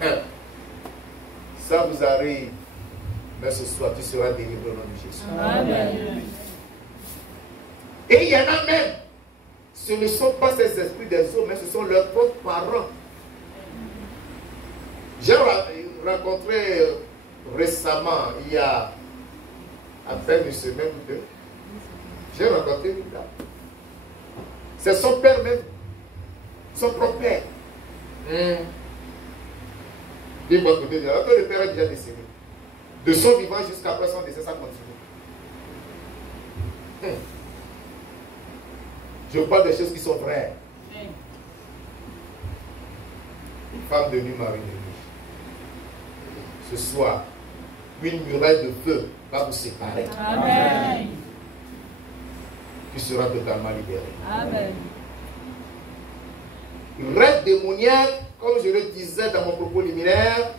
nous. Ça vous arrive. Mais ce soir, tu seras délivré au nom de Jésus. Amen. Et il y en a même. Ce ne sont pas ces esprits des hommes, mais ce sont leurs propres parents. J'ai rencontré récemment, il y a à peine une semaine ou deux, j'ai rencontré une dame. C'est son père même, son propre père. Dis-moi que le père est déjà décédé. De son vivant jusqu'après son décès, ça continue. Je parle des choses qui sont vraies. Une femme de nuit, mari de nuit. Ce soir, une muraille de feu va vous séparer. Amen. Tu seras totalement libéré. Amen. Rêve démoniaque, comme je le disais dans mon propos liminaire,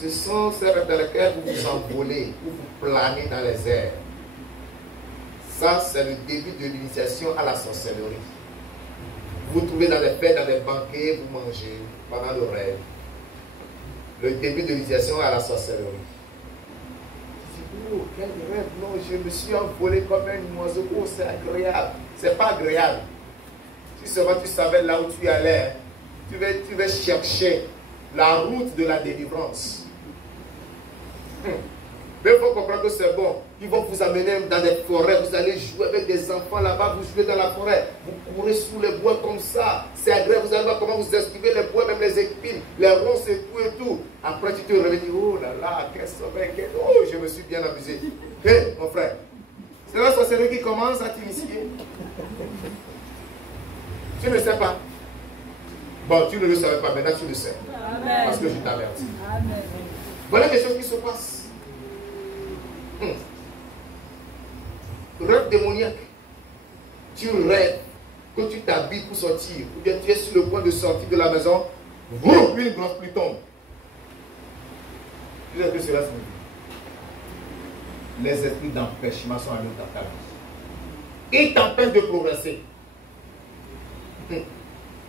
ce sont ces rêves dans lesquels vous vous envolez, vous vous planez dans les airs. Ça, c'est le début de l'initiation à la sorcellerie. Vous vous trouvez dans les fêtes, dans les banquets, vous mangez pendant le rêve. Le début de l'initiation à la sorcellerie. Oh, quel rêve, non, je me suis envolé comme un oiseau. Oh, c'est agréable. C'est pas agréable. Si seulement tu savais là où tu allais, tu vas chercher la route de la délivrance. Mais il faut comprendre que c'est bon. Ils vont vous amener dans des forêts. Vous allez jouer avec des enfants là-bas. Vous jouez dans la forêt. Vous courez sous les bois comme ça. C'est agréable. Vous allez voir comment vous esquivez les bois, même les épines, les ronces et tout et tout. Après, tu te réveilles. Oh là là, quel sommeil. Oh, je me suis bien amusé. Hé, mon frère. C'est la sorcellerie qui commence à t'initier. Tu ne sais pas. Bon, tu ne le savais pas. Maintenant, tu le sais. Amen. Parce que je t'avertis. Amen. Voilà des choses qui se passent. Rêve démoniaque. Tu rêves que tu t'habilles pour sortir, ou bien tu es sur le point de sortir de la maison, vroom, une grosse pluie tombe. Tu sais que cela signifie. Les esprits d'empêchement sont allés dans ta vie. Ils t'empêchent de progresser.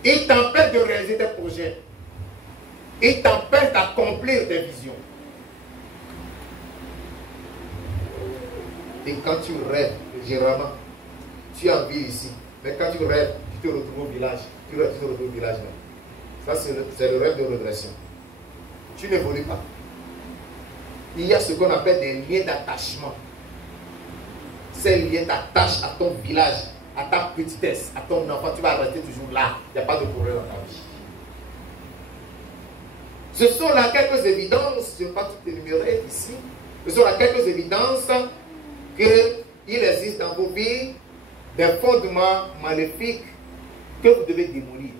Ils t'empêchent de réaliser tes projets. Ils t'empêchent d'accomplir tes visions. Et quand tu rêves, généralement, tu es en ville ici. Mais quand tu rêves, tu te retrouves au village. Tu te retrouves au village même. Ça, c'est le rêve de régression. Tu n'évolues pas. Il y a ce qu'on appelle des liens d'attachement. Ces liens t'attachent à ton village, à ta petitesse, à ton enfant. Tu vas rester toujours là. Il n'y a pas de problème dans ta vie. Ce sont là quelques évidences. Je ne vais pas tout énumérer ici. Ce sont là quelques évidences qu'il existe dans vos vies des fondements maléfiques que vous devez démolir.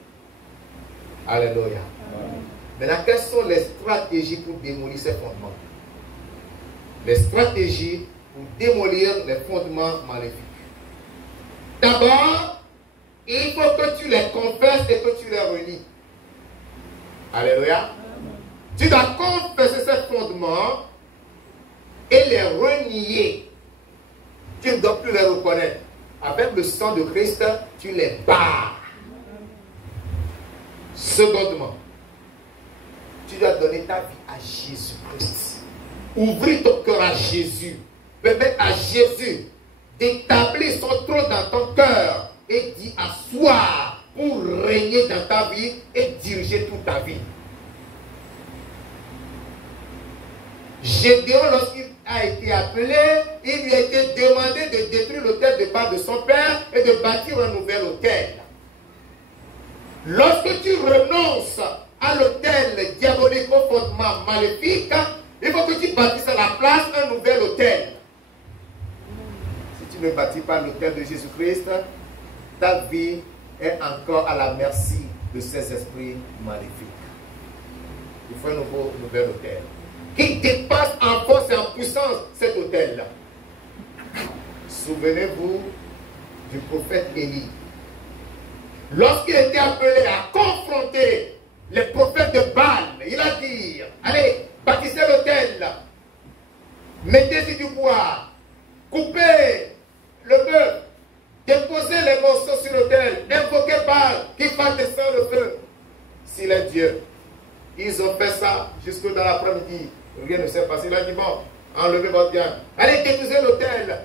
Alléluia. Maintenant, quelles sont les stratégies pour démolir ces fondements? Les stratégies pour démolir les fondements maléfiques. D'abord, il faut que tu les confesses et que tu les renies. Alléluia. Tu dois confesser ces fondements et les renier. Tu ne dois plus les reconnaître. Avec le sang de Christ, tu les barres. Secondement, tu dois donner ta vie à Jésus-Christ. Ouvrir ton cœur à Jésus. Permettre à Jésus d'établir son trône dans ton cœur et d'y asseoir pour régner dans ta vie et diriger toute ta vie. Gédéon, lorsqu'il a été appelé, il lui a été demandé de détruire l'autel de Baal de son père et de bâtir un nouvel autel. Lorsque tu renonces à l'autel diabolique au fondement maléfique, il faut que tu bâtisses à la place un nouvel autel. Si tu ne bâtis pas l'autel de Jésus-Christ, ta vie est encore à la merci de ces esprits maléfiques. Il faut un nouvel autel qui dépasse en force et en puissance cet autel-là. Souvenez-vous du prophète Élie. Lorsqu'il était appelé à confronter les prophètes de Baal, il a dit, allez, bâtissez l'autel, mettez-y du bois, coupez le bœuf, déposez les morceaux sur l'autel, invoquez Baal, qui va descendre le feu. S'il est Dieu. Ils ont fait ça jusque dans l'après-midi. Rien ne s'est passé. Il a dit, bon, enlevez votre viande. Allez, détruisez l'autel.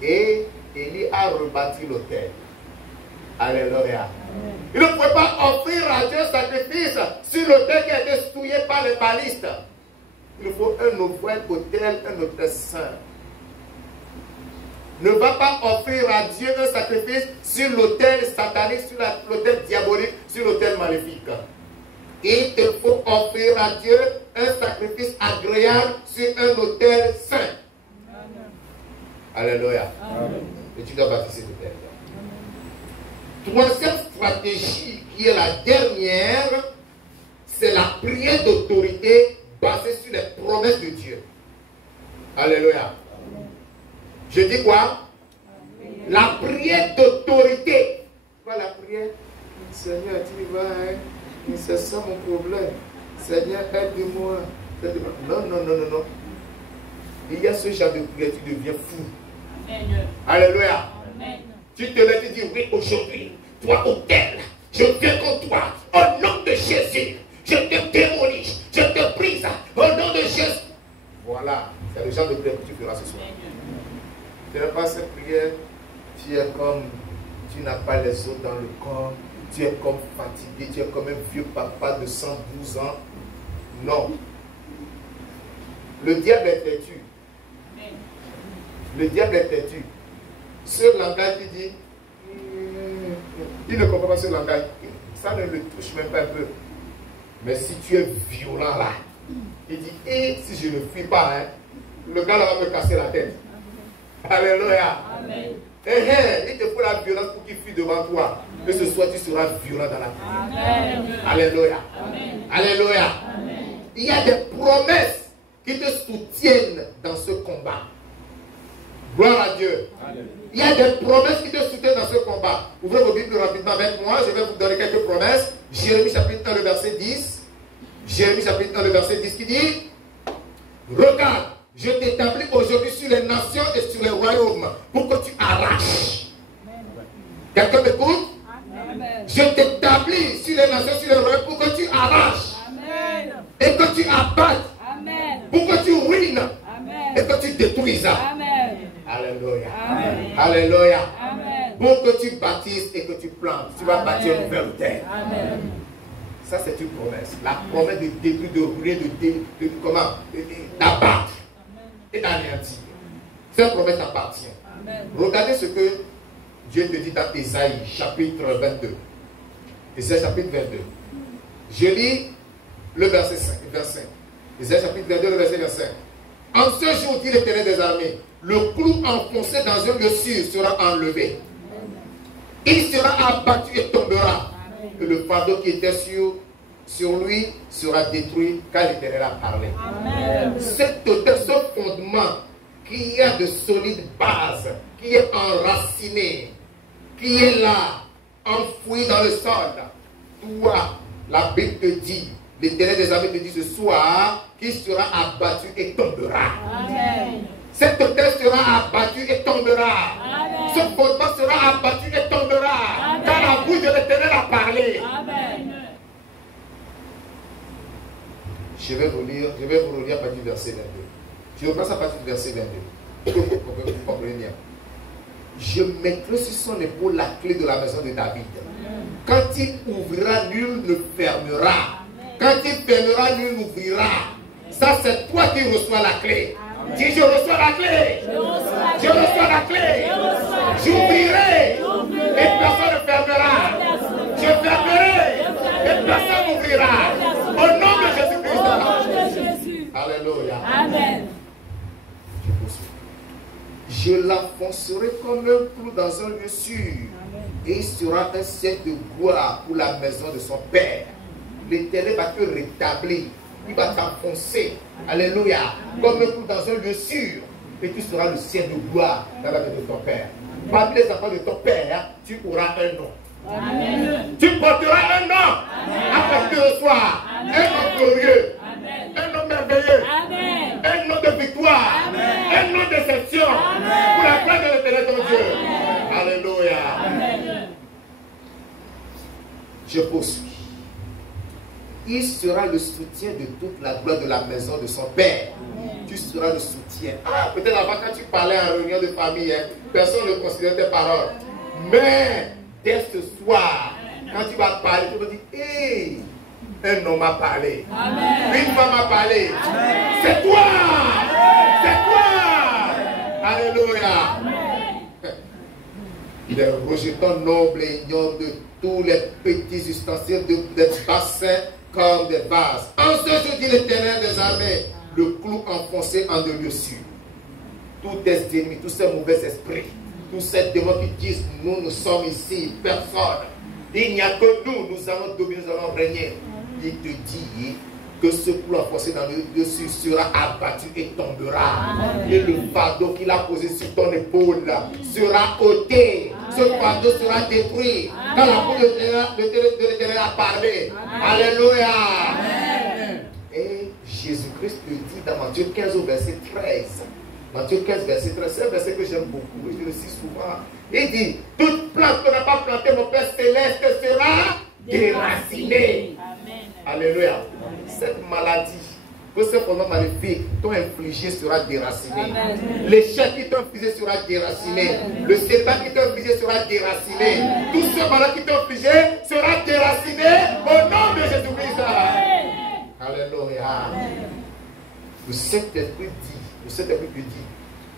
Et Élie a rebâti l'autel. Alléluia. Il ne pouvait pas offrir à Dieu un sacrifice sur l'autel qui a été souillé par les balistes. Il faut un nouvel autel, un autel saint. Ne va pas offrir à Dieu un sacrifice sur l'autel satanique, sur l'autel diabolique, sur l'autel maléfique. Il te faut offrir à Dieu un sacrifice agréable sur un autel saint. Amen. Alléluia. Amen. Et tu dois bâtir cet autel. Troisième stratégie, qui est la dernière, c'est la prière d'autorité basée sur les promesses de Dieu. Alléluia. Amen. Je dis quoi? Amen. La prière d'autorité. Quoi la prière? Seigneur, tu vas, hein? C'est ça mon problème. Seigneur, aide-moi. Non, non, non, non, non. Il y a ce genre de prière, tu deviens fou. Amen. Alléluia. Amen. Tu te lèves et dis, oui, aujourd'hui, toi, autel, je viens contre toi. Au nom de Jésus, je te démolis, je te brise. Au nom de Jésus. Voilà. C'est le genre de prière que tu feras ce soir. Tu n'as pas cette prière, tu es comme, tu n'as pas les os dans le corps. Tu es comme fatigué, tu es comme un vieux papa de 112 ans. Non. Le diable est têtu. Le diable est têtu. Ce langage qui dit, il ne comprend pas ce langage. Ça ne le touche même pas un peu. Mais si tu es violent là, il dit, et si je ne fuis pas, hein, le gars là va me casser la tête. Alléluia. Amen. Il te faut la violence pour qu'il fuit devant toi. Et ce soir, tu seras violent dans la vie. Amen. Alléluia. Amen. Alléluia. Amen. Il y a des promesses qui te soutiennent dans ce combat. Gloire à Dieu. Il y a des promesses qui te soutiennent dans ce combat. Ouvrez vos Bibles rapidement avec moi. Je vais vous donner quelques promesses. Jérémie chapitre 1, le verset 10. Jérémie chapitre 1, le verset 10 qui dit: regarde, je t'établis aujourd'hui sur les nations et sur les royaumes pour que tu arraches. Quelqu'un m'écoute? Amen. Je t'établis sur les nations, sur les royaumes pour que tu arraches Amen. et que tu abattes, Amen. pour que tu ruines et Amen. que tu détruises. Amen. Alléluia. Amen. Alléluia. Amen. Pour que tu bâtisses et que tu plantes, tu vas bâtir une nouvelle terre. Amen. Ça, c'est une promesse. La promesse de détruire, de ruiner, d'abattre et d'anéantir. Cette promesse t'appartient. Amen. Regardez ce que Dieu te dit dans Ésaïe, chapitre 22. Ésaïe, chapitre 22. Je lis le verset 5. Ésaïe, chapitre 22, le verset 25. En ce jour, dit l'Éternel des armées, le clou enfoncé dans un lieu sûr sera enlevé. Il sera abattu et tombera. Et le fardeau qui était sur lui sera détruit car l'Éternel a parlé. Amen. Cet autel, ce fondement qui a de solides bases, qui est enraciné, qui est là, enfoui dans le sol. Toi, la Bible te dit, l'Éternel des armées te dit ce soir, qu'il sera abattu et tombera. Amen. Cet autel sera abattu et tombera. Amen. Ce fondement sera abattu et tombera. Amen. Car la bouche de l'Éternel a parlé. Amen. Je vais vous relire à partir du verset 22. Je reprends à partir du verset 22. Pour que vous compreniez bien. Je mettrai sur son épaule la clé de la maison de David. Quand il ouvrira, nul ne fermera. Quand il fermera, nul n'ouvrira. Ça, c'est toi qui reçois la clé. Dis, je reçois la clé. Je reçois la clé. J'ouvrirai et personne ne fermera. Je fermerai et personne n'ouvrira. Au nom de Jésus-Christ. Alléluia. Amen. Je l'enfoncerai comme un clou dans un lieu sûr. Et il sera un siège de gloire pour la maison de son père. L'Éternel va te rétablir. Il va t'enfoncer. Alléluia. Comme un clou dans un lieu sûr. Et tu seras le siège de gloire dans la maison de ton père. Parmi les enfants de ton père, tu auras un nom. Amen. Tu porteras un nom à partir de soir. Un nom glorieux. Amen. Un nom merveilleux. Amen. Un nom de victoire. Un nom d'exception. Pour la gloire de l'Éternel ton Dieu. Alléluia. Amen. Je poursuis. Il sera le soutien de toute la gloire de la maison de son père. Tu seras le soutien. Ah, peut-être avant, quand tu parlais en réunion de famille, hein, personne ne considérait tes paroles. Mais dès ce soir, quand tu vas parler, tu vas dire, hé, un homme m'a parlé. Amen. Une femme m'a parlé. C'est toi. C'est toi. Alléluia. Les rejetons nobles et ignorent de tous les petits ustensiles des bassins comme des vases. En ce jour, dit l'Éternel des armées, le clou enfoncé en de lieux sûrs. Tous tes ennemis, tous ces mauvais esprits, tous ces démons qui disent, nous sommes ici, personne. Il n'y a que nous, nous allons dominer, nous allons régner. Il te dit que ce clou enfoncé dans le lieu sûr sera abattu et tombera. Amen. Et le fardeau qu'il a posé sur ton épaule sera ôté. Ce fardeau sera détruit. Quand la bouche de l'Éternel a parlé. Alléluia. Amen. Et Jésus-Christ te dit dans Matthieu 15 au verset 13. Matthieu 15 verset 13, c'est un verset que j'aime beaucoup, je le cite souvent. Il dit, toute plante que n'a pas planté mon Père Céleste sera déracinée. Amen. Alléluia. Cette maladie, que ce fondement maléfique t'ont infligé sera déraciné. Amen. L'échec qui t'ont infligé sera déraciné. Amen. Le célibat qui t'ont infligé sera déraciné. Amen. Tout ce malade qui t'ont infligé sera déraciné au nom de Jésus-Christ. Alléluia. Le Saint-Esprit te dit,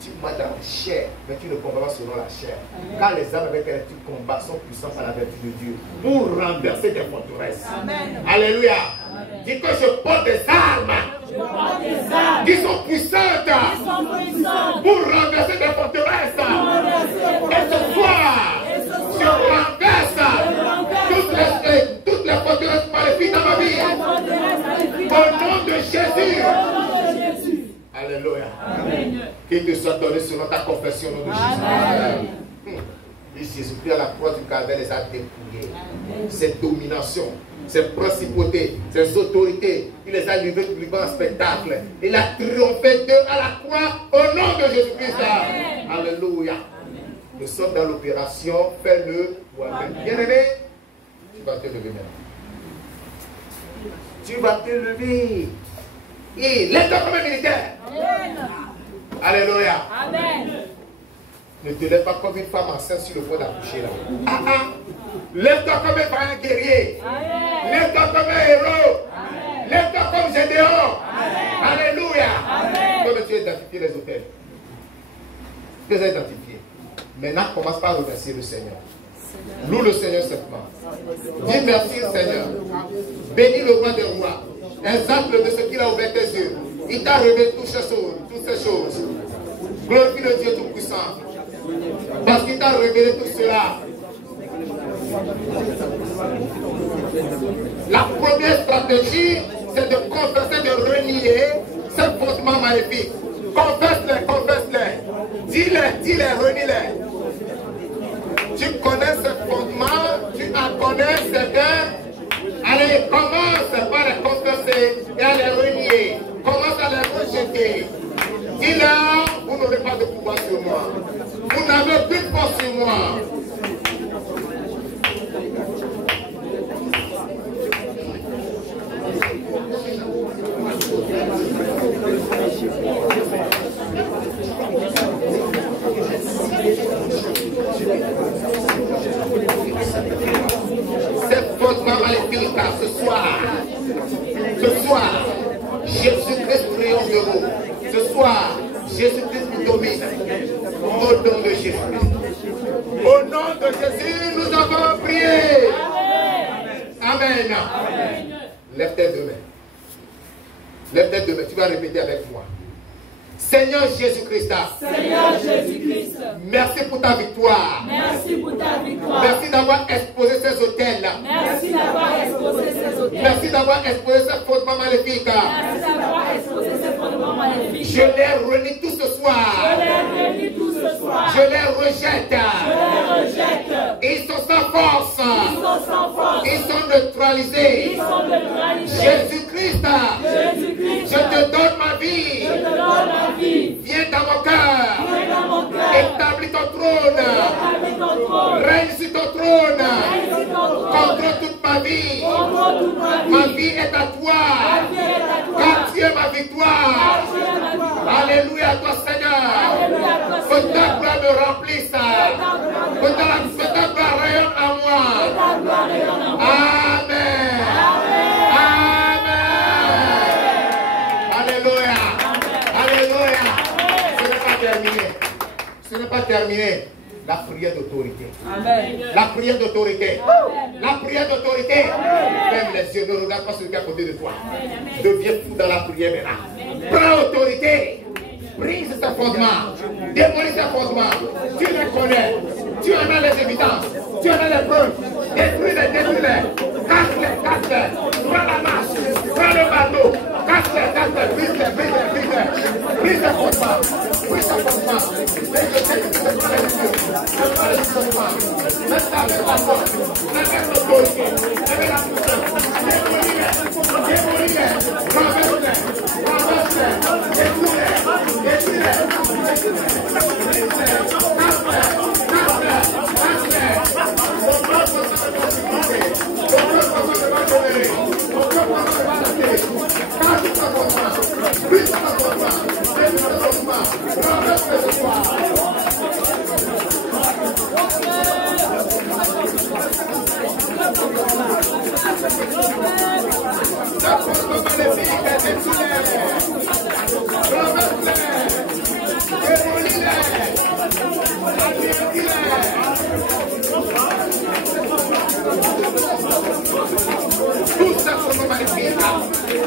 tu m'as dans la chair, mais tu ne combats pas selon la chair. Car les âmes avec lesquelles tu combats sont puissantes par la vertu de Dieu pour renverser des forteresses. Amen. Alléluia. Dis que je porte des armes qui sont puissantes pour renverser des forteresses. Et ce soir, je renverse toutes les forteresses maléfiques dans ma vie. Au nom de Jésus. Alléluia. Qu'il te soit donné selon ta confession au nom de Jésus. Et Jésus-Christ à la croix du Calvaire les a dépouillés. Ces dominations, ces principautés, ces autorités, il les a livrées publiquement en spectacle. Il a triomphé d'eux à la croix au nom de Jésus-Christ. Alléluia. Nous sommes dans l'opération. Fais-le toi-même. Bien-aimé, tu vas te lever maintenant. Tu vas te lever. Et lève-toi comme un militaire. Alléluia. Amen. Ne te lève pas comme une femme enceinte sur le point d'accoucher là. Lève-toi comme un vaillant guerrier. Lève-toi comme un héros. Lève-toi comme Gédéon. Alléluia. Comme tu as identifié les hôtels. Tu les as identifiés. Maintenant, commence par remercier le Seigneur. Loue le Seigneur simplement. Dis merci Seigneur. Bénis le roi des rois. Exemple de ce qu'il a ouvert tes yeux. Il t'a révélé toutes ces choses. Glorifie le Dieu Tout-Puissant. Parce qu'il t'a révélé tout cela. La première stratégie, c'est de confesser, de renier ces fondements maléfiques. Confesse-les, confesse-les. Dis-les, renie-les. Tu connais ces fondements, tu en connais certains. Allez, commence par les confesser et à les renier. Commence à les rejeter. Dis-leur, vous n'aurez pas de pouvoir sur moi. Vous n'avez plus de force sur moi. C'est faussement maléfique ce soir, Jésus-Christ triomphe de vous. Ce soir, Jésus-Christ nous domine. Au nom de Jésus. Au nom de Jésus, nous avons prié. Amen. Amen. Lève tes deux mains. Lève tes deux mains. Tu vas répéter avec moi. Seigneur Jésus-Christ. Seigneur Jésus-Christ. Merci pour ta victoire. Merci pour ta victoire. Merci d'avoir exposé ces hôtels. Merci d'avoir exposé ces hôtels. Merci d'avoir exposé ces fondements maléfiques. Merci d'avoir exposé ces fondements maléfiques. Je les renie tout ce soir. Je les renie tout ce soir. Je les rejette. Je les rejette. Ils sont sans force. Ils sont sans force. Ils sont neutralisés. Ils sont neutralisés. Jésus-Christ. Jésus-Christ. Je te donne ma vie. Je te donne ma vie. Viens dans mon cœur. Viens dans mon cœur. Établis ton trône. Établis ton trône. Règne sur ton trône. Règne sur ton trône. Contre toute ma vie. Contre toute ma vie. Ma vie est à toi. Ma vie est à toi. Car tu es ma victoire. Car tu es ma victoire. Alléluia à toi Seigneur. Alléluia à toi Que Seigneur. ta gloire me remplisse. Que ta gloire rayonne en moi. Que ta gloire rayonne en moi. Amen. Amen. Alléluia. Alléluia. Ce n'est pas terminé. Ce n'est pas terminé. La prière d'autorité. Amen. La prière d'autorité. La prière d'autorité. Ferme les yeux, ne regarde pas celui qui est à côté de toi. Deviens fou dans la prière maintenant. Prends autorité. Brise ces fondements. Démolis ces fondements. Tu les connais. Tu en as les évidences. Tu en as les preuves. Détruis-les, détruis-les. Casse-les, casse-les. Prends la marche. Prends le bateau. Casse-les, casse-les. Brise-les, brise-les, brise-les. Brise ces fondements. Brise ces fondements.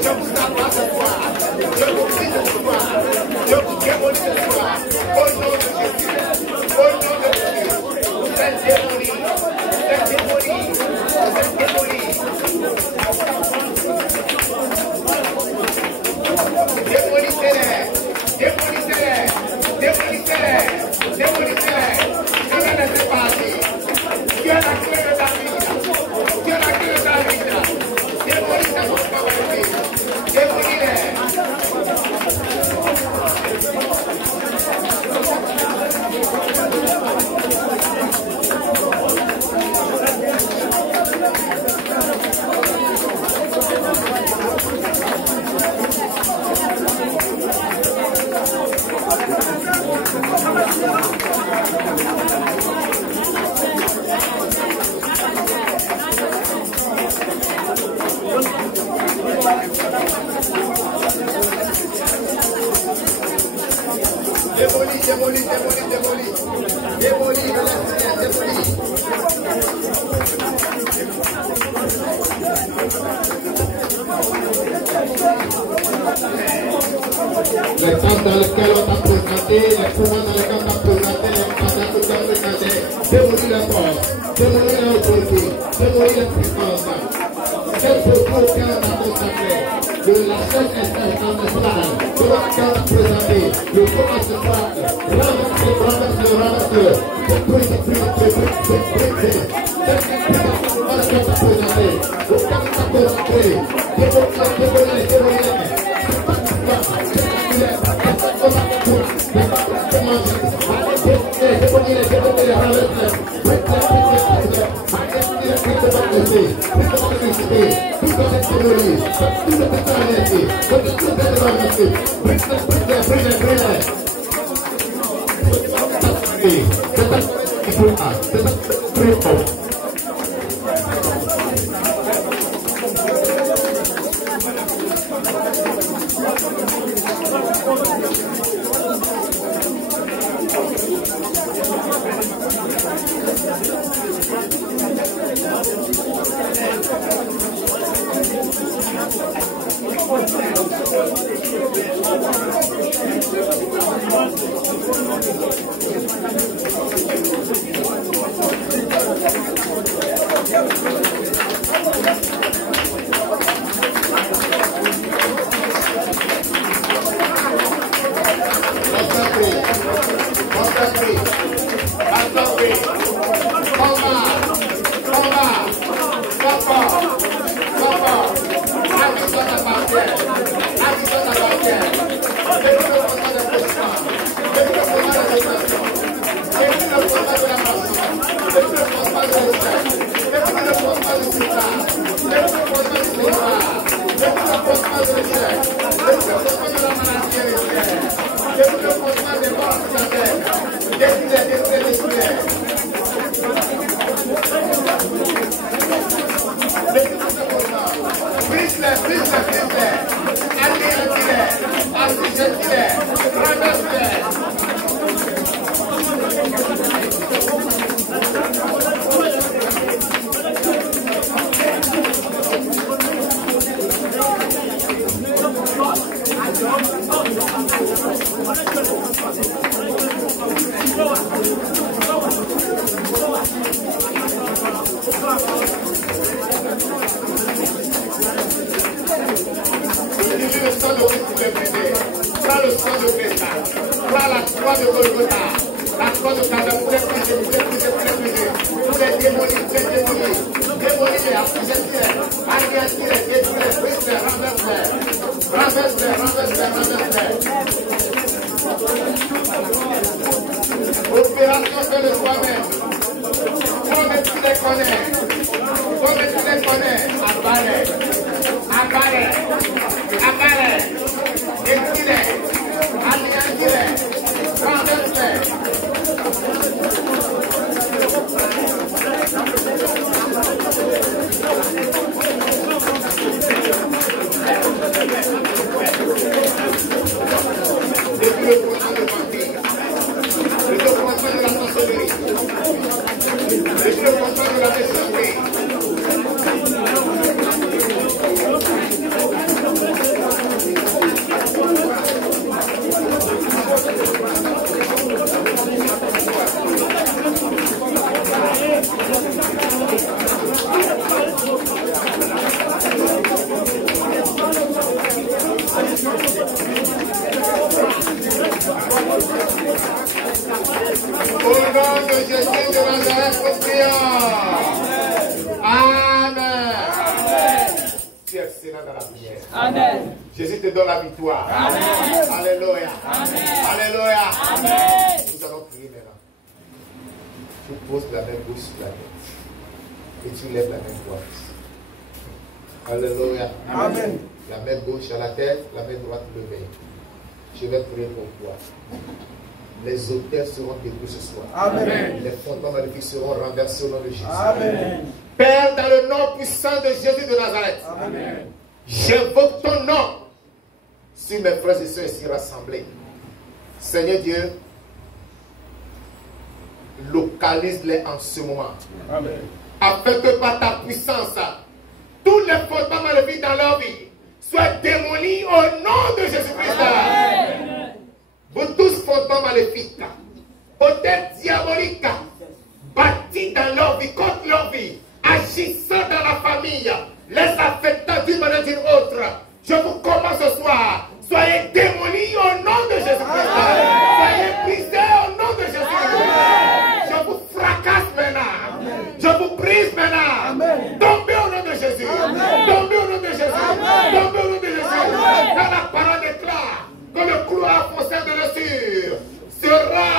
Je vous abat ce soir. Je vous quitte ce soir. Je vous démolis ce soir. Au nom de Jésus. Au nom de Jésus. Vous êtes démolis. Vous êtes démolis. Vous êtes démolis. Démolissez-les. Démolissez-les. Démolissez-les. Démolissez-les. Je vais laisser partir. Dieu a la clé de David. Dieu a la clé de David. Démolissez votre pauvreté. Démolis-les. Démolis, démolis, démolis, démolis. Démolis, démolis. Les temps dans lesquels on t'a présenté, les pouvoirs dans lesquels on t'a présenté, les mandats que tu as présentés, démolis les forces, démolis les autorités, démolis les puissances. Quel propos auquel on t'a consacré, de la seule espèce en esclave, de laquelle on t'a présenté, le comment se faire, renverse-le, Au nom de Jésus de Nazareth, nous prions. Amen. Tu es excellent dans la prière. Amen. Jésus te donne la victoire. Amen. Alléluia. Amen. Alléluia. Amen. Nous allons prier maintenant. Tu poses la main gauche sur la tête. Et tu lèves la main droite. Alléluia. Amen. La main gauche à la tête, la main droite levée. Je vais prier pour toi. Les autels seront détruits ce soir. Amen. Les fondements maléfiques seront renversés au nom de Jésus. Amen. Père, dans le nom puissant de Jésus de Nazareth, Amen. j'invoque ton nom sur mes frères et sœurs ici rassemblés. Seigneur Dieu, localise-les en ce moment. Amen. Afin que par ta puissance, tous les fondements maléfiques dans leur vie soient démolis au nom de Jésus-Christ. Vous tous fondements maléfiques, hôtels diaboliques, bâtis dans leur vie, contre leur vie, agissant dans la famille, les affectant d'une manière ou d'une autre. Je vous commande ce soir, soyez démolis au nom de Jésus-Christ. Soyez brisés au nom de Jésus-Christ. Je vous fracasse maintenant. Je vous brise maintenant. Tombez au nom de Jésus. Tombez au nom de Jésus. Tombez au nom de Jésus. Quand la parole déclare que le clou à foncé de l'essure sera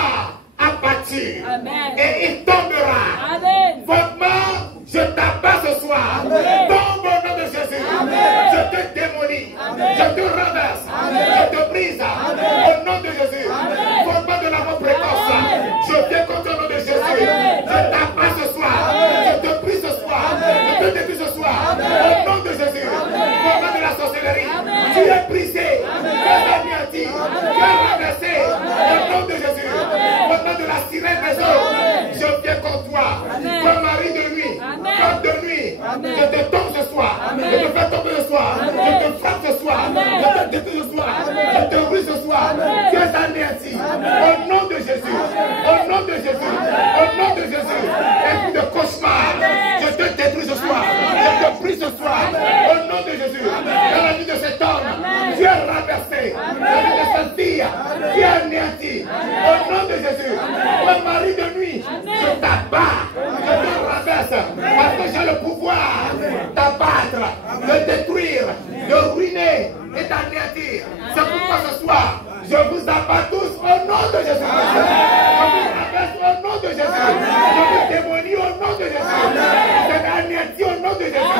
abattu. Amen. Et il tombera. Amen. Votre je t'abats ce soir. Tombe au nom de Jésus. Je te démolis. Je te renverse. Je te brise. Au nom de Jésus. Fondement de l'amour précoce. Je viens contre le nom de Jésus. Je t'abats ce soir. Je te brise ce soir. Je te détruis ce soir. Au nom de Jésus. Fondement de la sorcellerie. Tu es brisé. Tu es anéanti. Tu es renversé. Au nom de Jésus. Fondement de la sirène des eaux. Je viens contre toi. Toi, mari de nuit. Femme de nuit. Je te tombe ce soir. Je te fais tomber ce soir. Je te frappe ce soir. Je te détruis ce soir. Je te brise ce soir. Tu es anéanti. Au nom de Jésus. Au nom de Jésus. Au nom de Jésus. Esprit de cauchemar. Je te détruis ce soir. Je te brise ce soir. Au nom de Jésus. Dans la vie de cet homme. Tu es renversé. Dans la vie de cette fille. Tu es anéanti. Au nom de Jésus. Mon mari de nuit. Je t'abats. Je te renverse. Parce que j'ai le pouvoir d'abattre, de détruire, de ruiner et d'anéantir. C'est pourquoi ce soir, je vous abats tous au nom de Jésus. Je vous renverse au nom de Jésus. Je vous démolis au nom de Jésus. Je t'anéantis au nom de Jésus.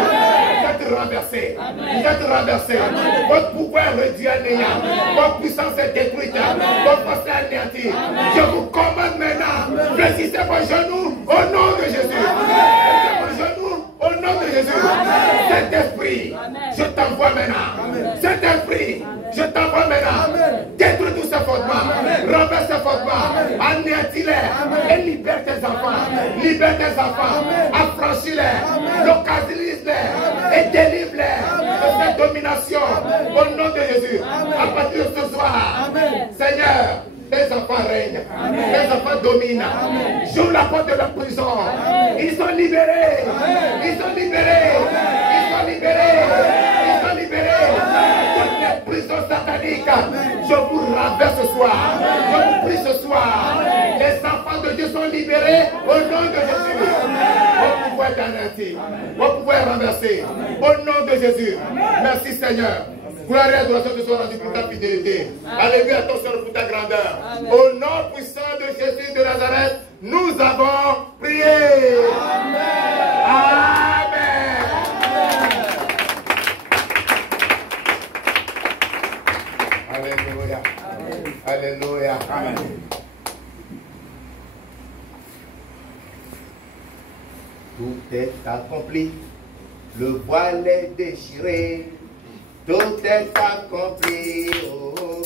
Vous êtes renversés. Vous êtes renversés. Votre pouvoir est réduit à néant. Votre puissance est détruite. Votre force est anéantie. Je vous commande maintenant. Fléchissez vos genoux au nom de Jésus. Au nom de Jésus, Saint-Esprit, je t'envoie maintenant. Saint-Esprit, je t'envoie maintenant. Détruis tous ces fondements. Renverse ces fondements. Anéantis-les. Et libère tes enfants. Libère tes enfants. Affranchis-les. Localise-les. Et délivre-les de cette domination. Au nom de Jésus. À partir de ce soir, Seigneur, tes enfants règnent, tes enfants dominent. J'ouvre la porte de la prison. Ils sont libérés. Ils sont libérés. Ils sont libérés. Ils sont libérés. Toutes les prisons sataniques, je vous renverse ce soir. Je vous prie ce soir. Les enfants de Dieu sont libérés au nom de Jésus. Votre pouvoir est anéanti. Votre pouvoir est renversé. Au nom de Jésus. Merci Seigneur. Gloire et adoration te soit rendue pour ta fidélité. Alléluia, ton Seigneur pour ta grandeur. Amen. Au nom puissant de Jésus de Nazareth, nous avons prié. Amen. Amen. Alléluia. Alléluia. Amen. Tout est accompli. Le voile est déchiré. Tout est accompli, oh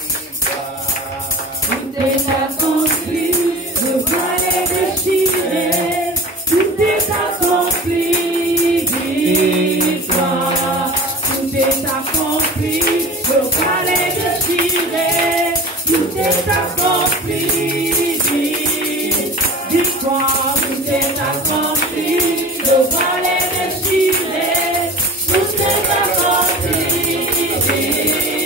victoire. Tout est accompli, le voile est déchiré. Tout est accompli, victoire. Tout est accompli, le voile est déchiré. Tout est accompli, victoire. Tout est accompli, le voile est déchiré. Tout est accompli, victoire.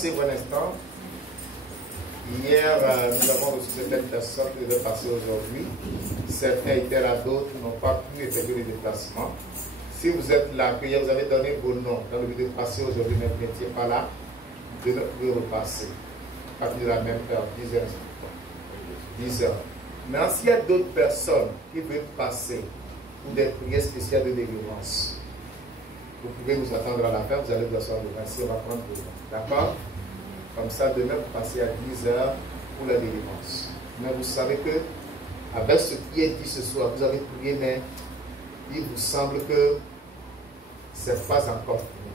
asseyez-vous un instant. Hier, nous avons reçu certaines personnes qui devaient passer aujourd'hui. Certains étaient là, d'autres n'ont pas pu effectuer les déplacements. Si vous êtes là, que hier vous avez donné vos noms dans le but de passer aujourd'hui, mais vous n'étiez pas là, vous pouvez repasser. À partir de la même heure, 10 heures. 10 heures. Maintenant, s'il y a d'autres personnes qui veulent passer pour des prières spéciales de délivrance, vous pouvez vous attendre à la fin, vous allez vous asseoir devant, si on va prendre vos noms. D'accord? Comme ça, demain, vous passez à 10 heures pour la délivrance. Mais vous savez que, avec ce qui est dit ce soir, vous avez prié, mais il vous semble que ce n'est pas encore fini.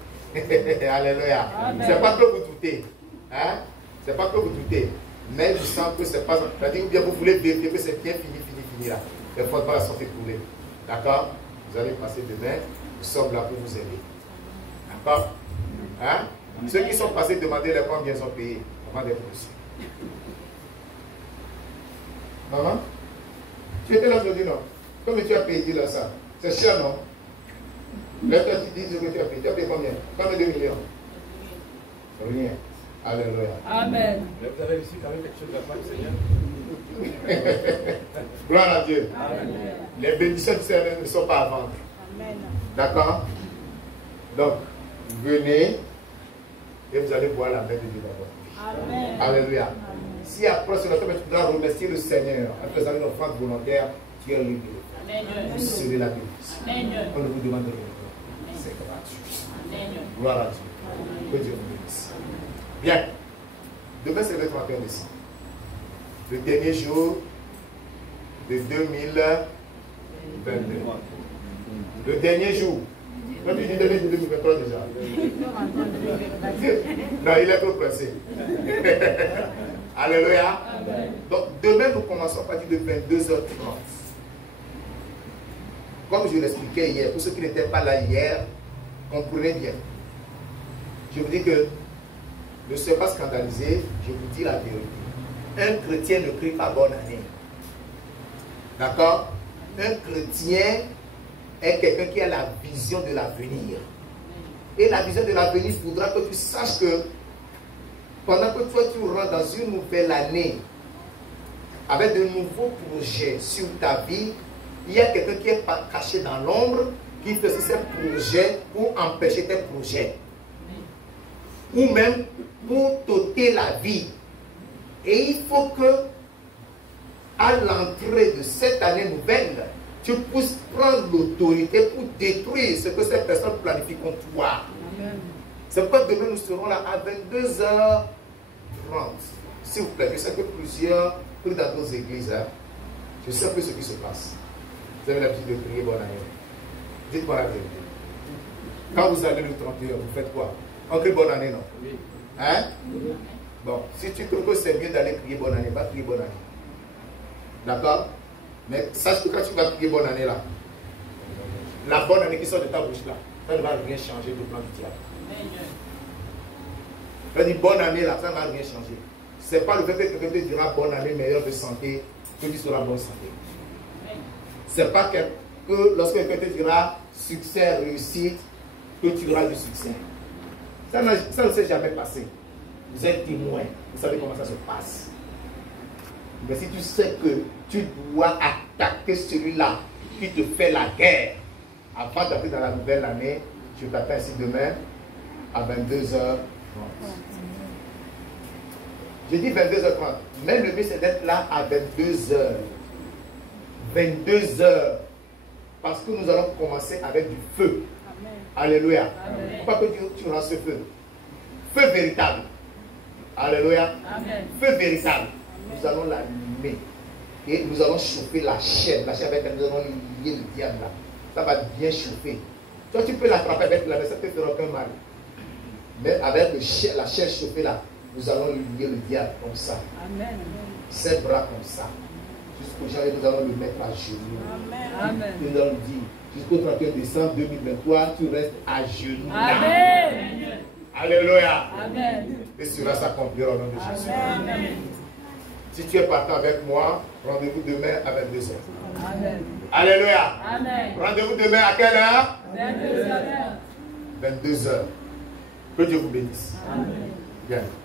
Alléluia. Ce n'est pas que vous doutez. Hein? Ce n'est pas que vous doutez. Mais il vous semble que ce n'est pas encore fini. Ou bien vous voulez vérifier que c'est bien fini là. Les fondements sont écoulés. D'accord? Vous allez passer demain. Nous sommes là pour vous aider. D'accord? Hein? Ceux qui sont passés, demandez-les combien ils ont payé avant d'être reçus. Maman? Tu étais là aujourd'hui, non? Combien tu as payé, dis-leur ça? C'est cher, non? Là, toi, tu dis ce que tu as payé. Tu as payé combien? Combien de millions? Rien. Alléluia. Amen. Mais vous avez reçu quand même quelque chose de la part du Seigneur. Gloire à Dieu. Amen. Les bénédictions du Seigneur ne sont pas à vendre. Amen. D'accord? Donc, venez et vous allez voir la main de Dieu d'abord. Amen. Alléluia. Si après ce matin, tu dois remercier le Seigneur en faisant une offrande volontaire, tu es libre. Vous serez la bénédiction. On ne vous demande rien. C'est gratuit. Gloire à Dieu. Que Dieu vous bénisse. Bien. Demain, c'est le 31 décembre. Le dernier jour de 2022. Le dernier jour. Quand tu dis 2023 déjà. Non, il est trop pressé. Alléluia. Donc, demain, nous commençons à partir de 22h30. Comme je l'expliquais hier, pour ceux qui n'étaient pas là hier, comprenez bien. Je vous dis que ne soyez pas scandalisés, je vous dis la vérité. Un chrétien ne crie pas bonne année. D'accord? Un chrétien est quelqu'un qui a la vision de l'avenir. Et la vision de l'avenir voudra que tu saches que pendant que toi tu rentres dans une nouvelle année avec de nouveaux projets sur ta vie, il y a quelqu'un qui est caché dans l'ombre qui fait ses projets pour empêcher tes projets. Ou même pour t'ôter la vie. Et il faut que à l'entrée de cette année nouvelle, tu puisses prendre l'autorité pour détruire ce que ces personnes planifient contre toi. C'est pourquoi demain nous serons là à 22h30. S'il vous plaît, je sais que plusieurs prient dans nos églises. Hein. Je sais peu ce qui se passe. Vous avez l'habitude de prier bonne année. Dites-moi la vérité. Quand vous allez le 31, vous faites quoi? On crie bonne année, non? Oui. Hein? Bon, si tu trouves que c'est mieux d'aller crier bonne année, va crier bonne année. D'accord? Mais sache que quand tu vas crier bonne année là, la bonne année qui sort de ta bouche là, ça ne va rien changer du plan du diable. Je dis bonne année là, ça ne va rien changer. Ce n'est pas le fait que quelqu'un te dira bonne année, meilleure de santé, que tu seras bonne santé. Ce n'est pas que lorsque quelqu'un te dira succès, réussite, que tu auras du succès. Ça ne s'est jamais passé. Vous êtes témoin, vous savez comment ça se passe. Mais si tu sais que tu dois attaquer celui-là qui te fait la guerre avant d'entrer dans la nouvelle année, je t'appelle ici demain à 22h30. Je dis 22h30, mais le mieux c'est d'être là à 22h. 22h. Parce que nous allons commencer avec du feu. Amen. Alléluia. Pourquoi que tu auras ce feu? Feu véritable. Alléluia. Amen. Feu véritable. Amen. Nous allons l'allumer. Et nous allons chauffer la chaîne. La chaîne avec laquelle nous allons lier le diable là. Ça va bien chauffer. Toi, tu peux l'attraper avec la main, ça ne te fera aucun mal. Mais avec la chaîne chauffée là, nous allons lier le diable comme ça. Amen. Ses bras comme ça. Jusqu'au jour où nous allons le mettre à genoux. Amen. Et nous allons dire, jusqu'au 31 décembre 2023, tu restes à genoux. Amen. Alléluia. Amen. Et cela s'accomplira au nom de Jésus. Amen. Si tu es partant avec moi, rendez-vous demain à 22h. Amen. Alléluia. Amen. Rendez-vous demain à quelle heure? 22h. 22h. Que Dieu vous bénisse. Amen. Bien.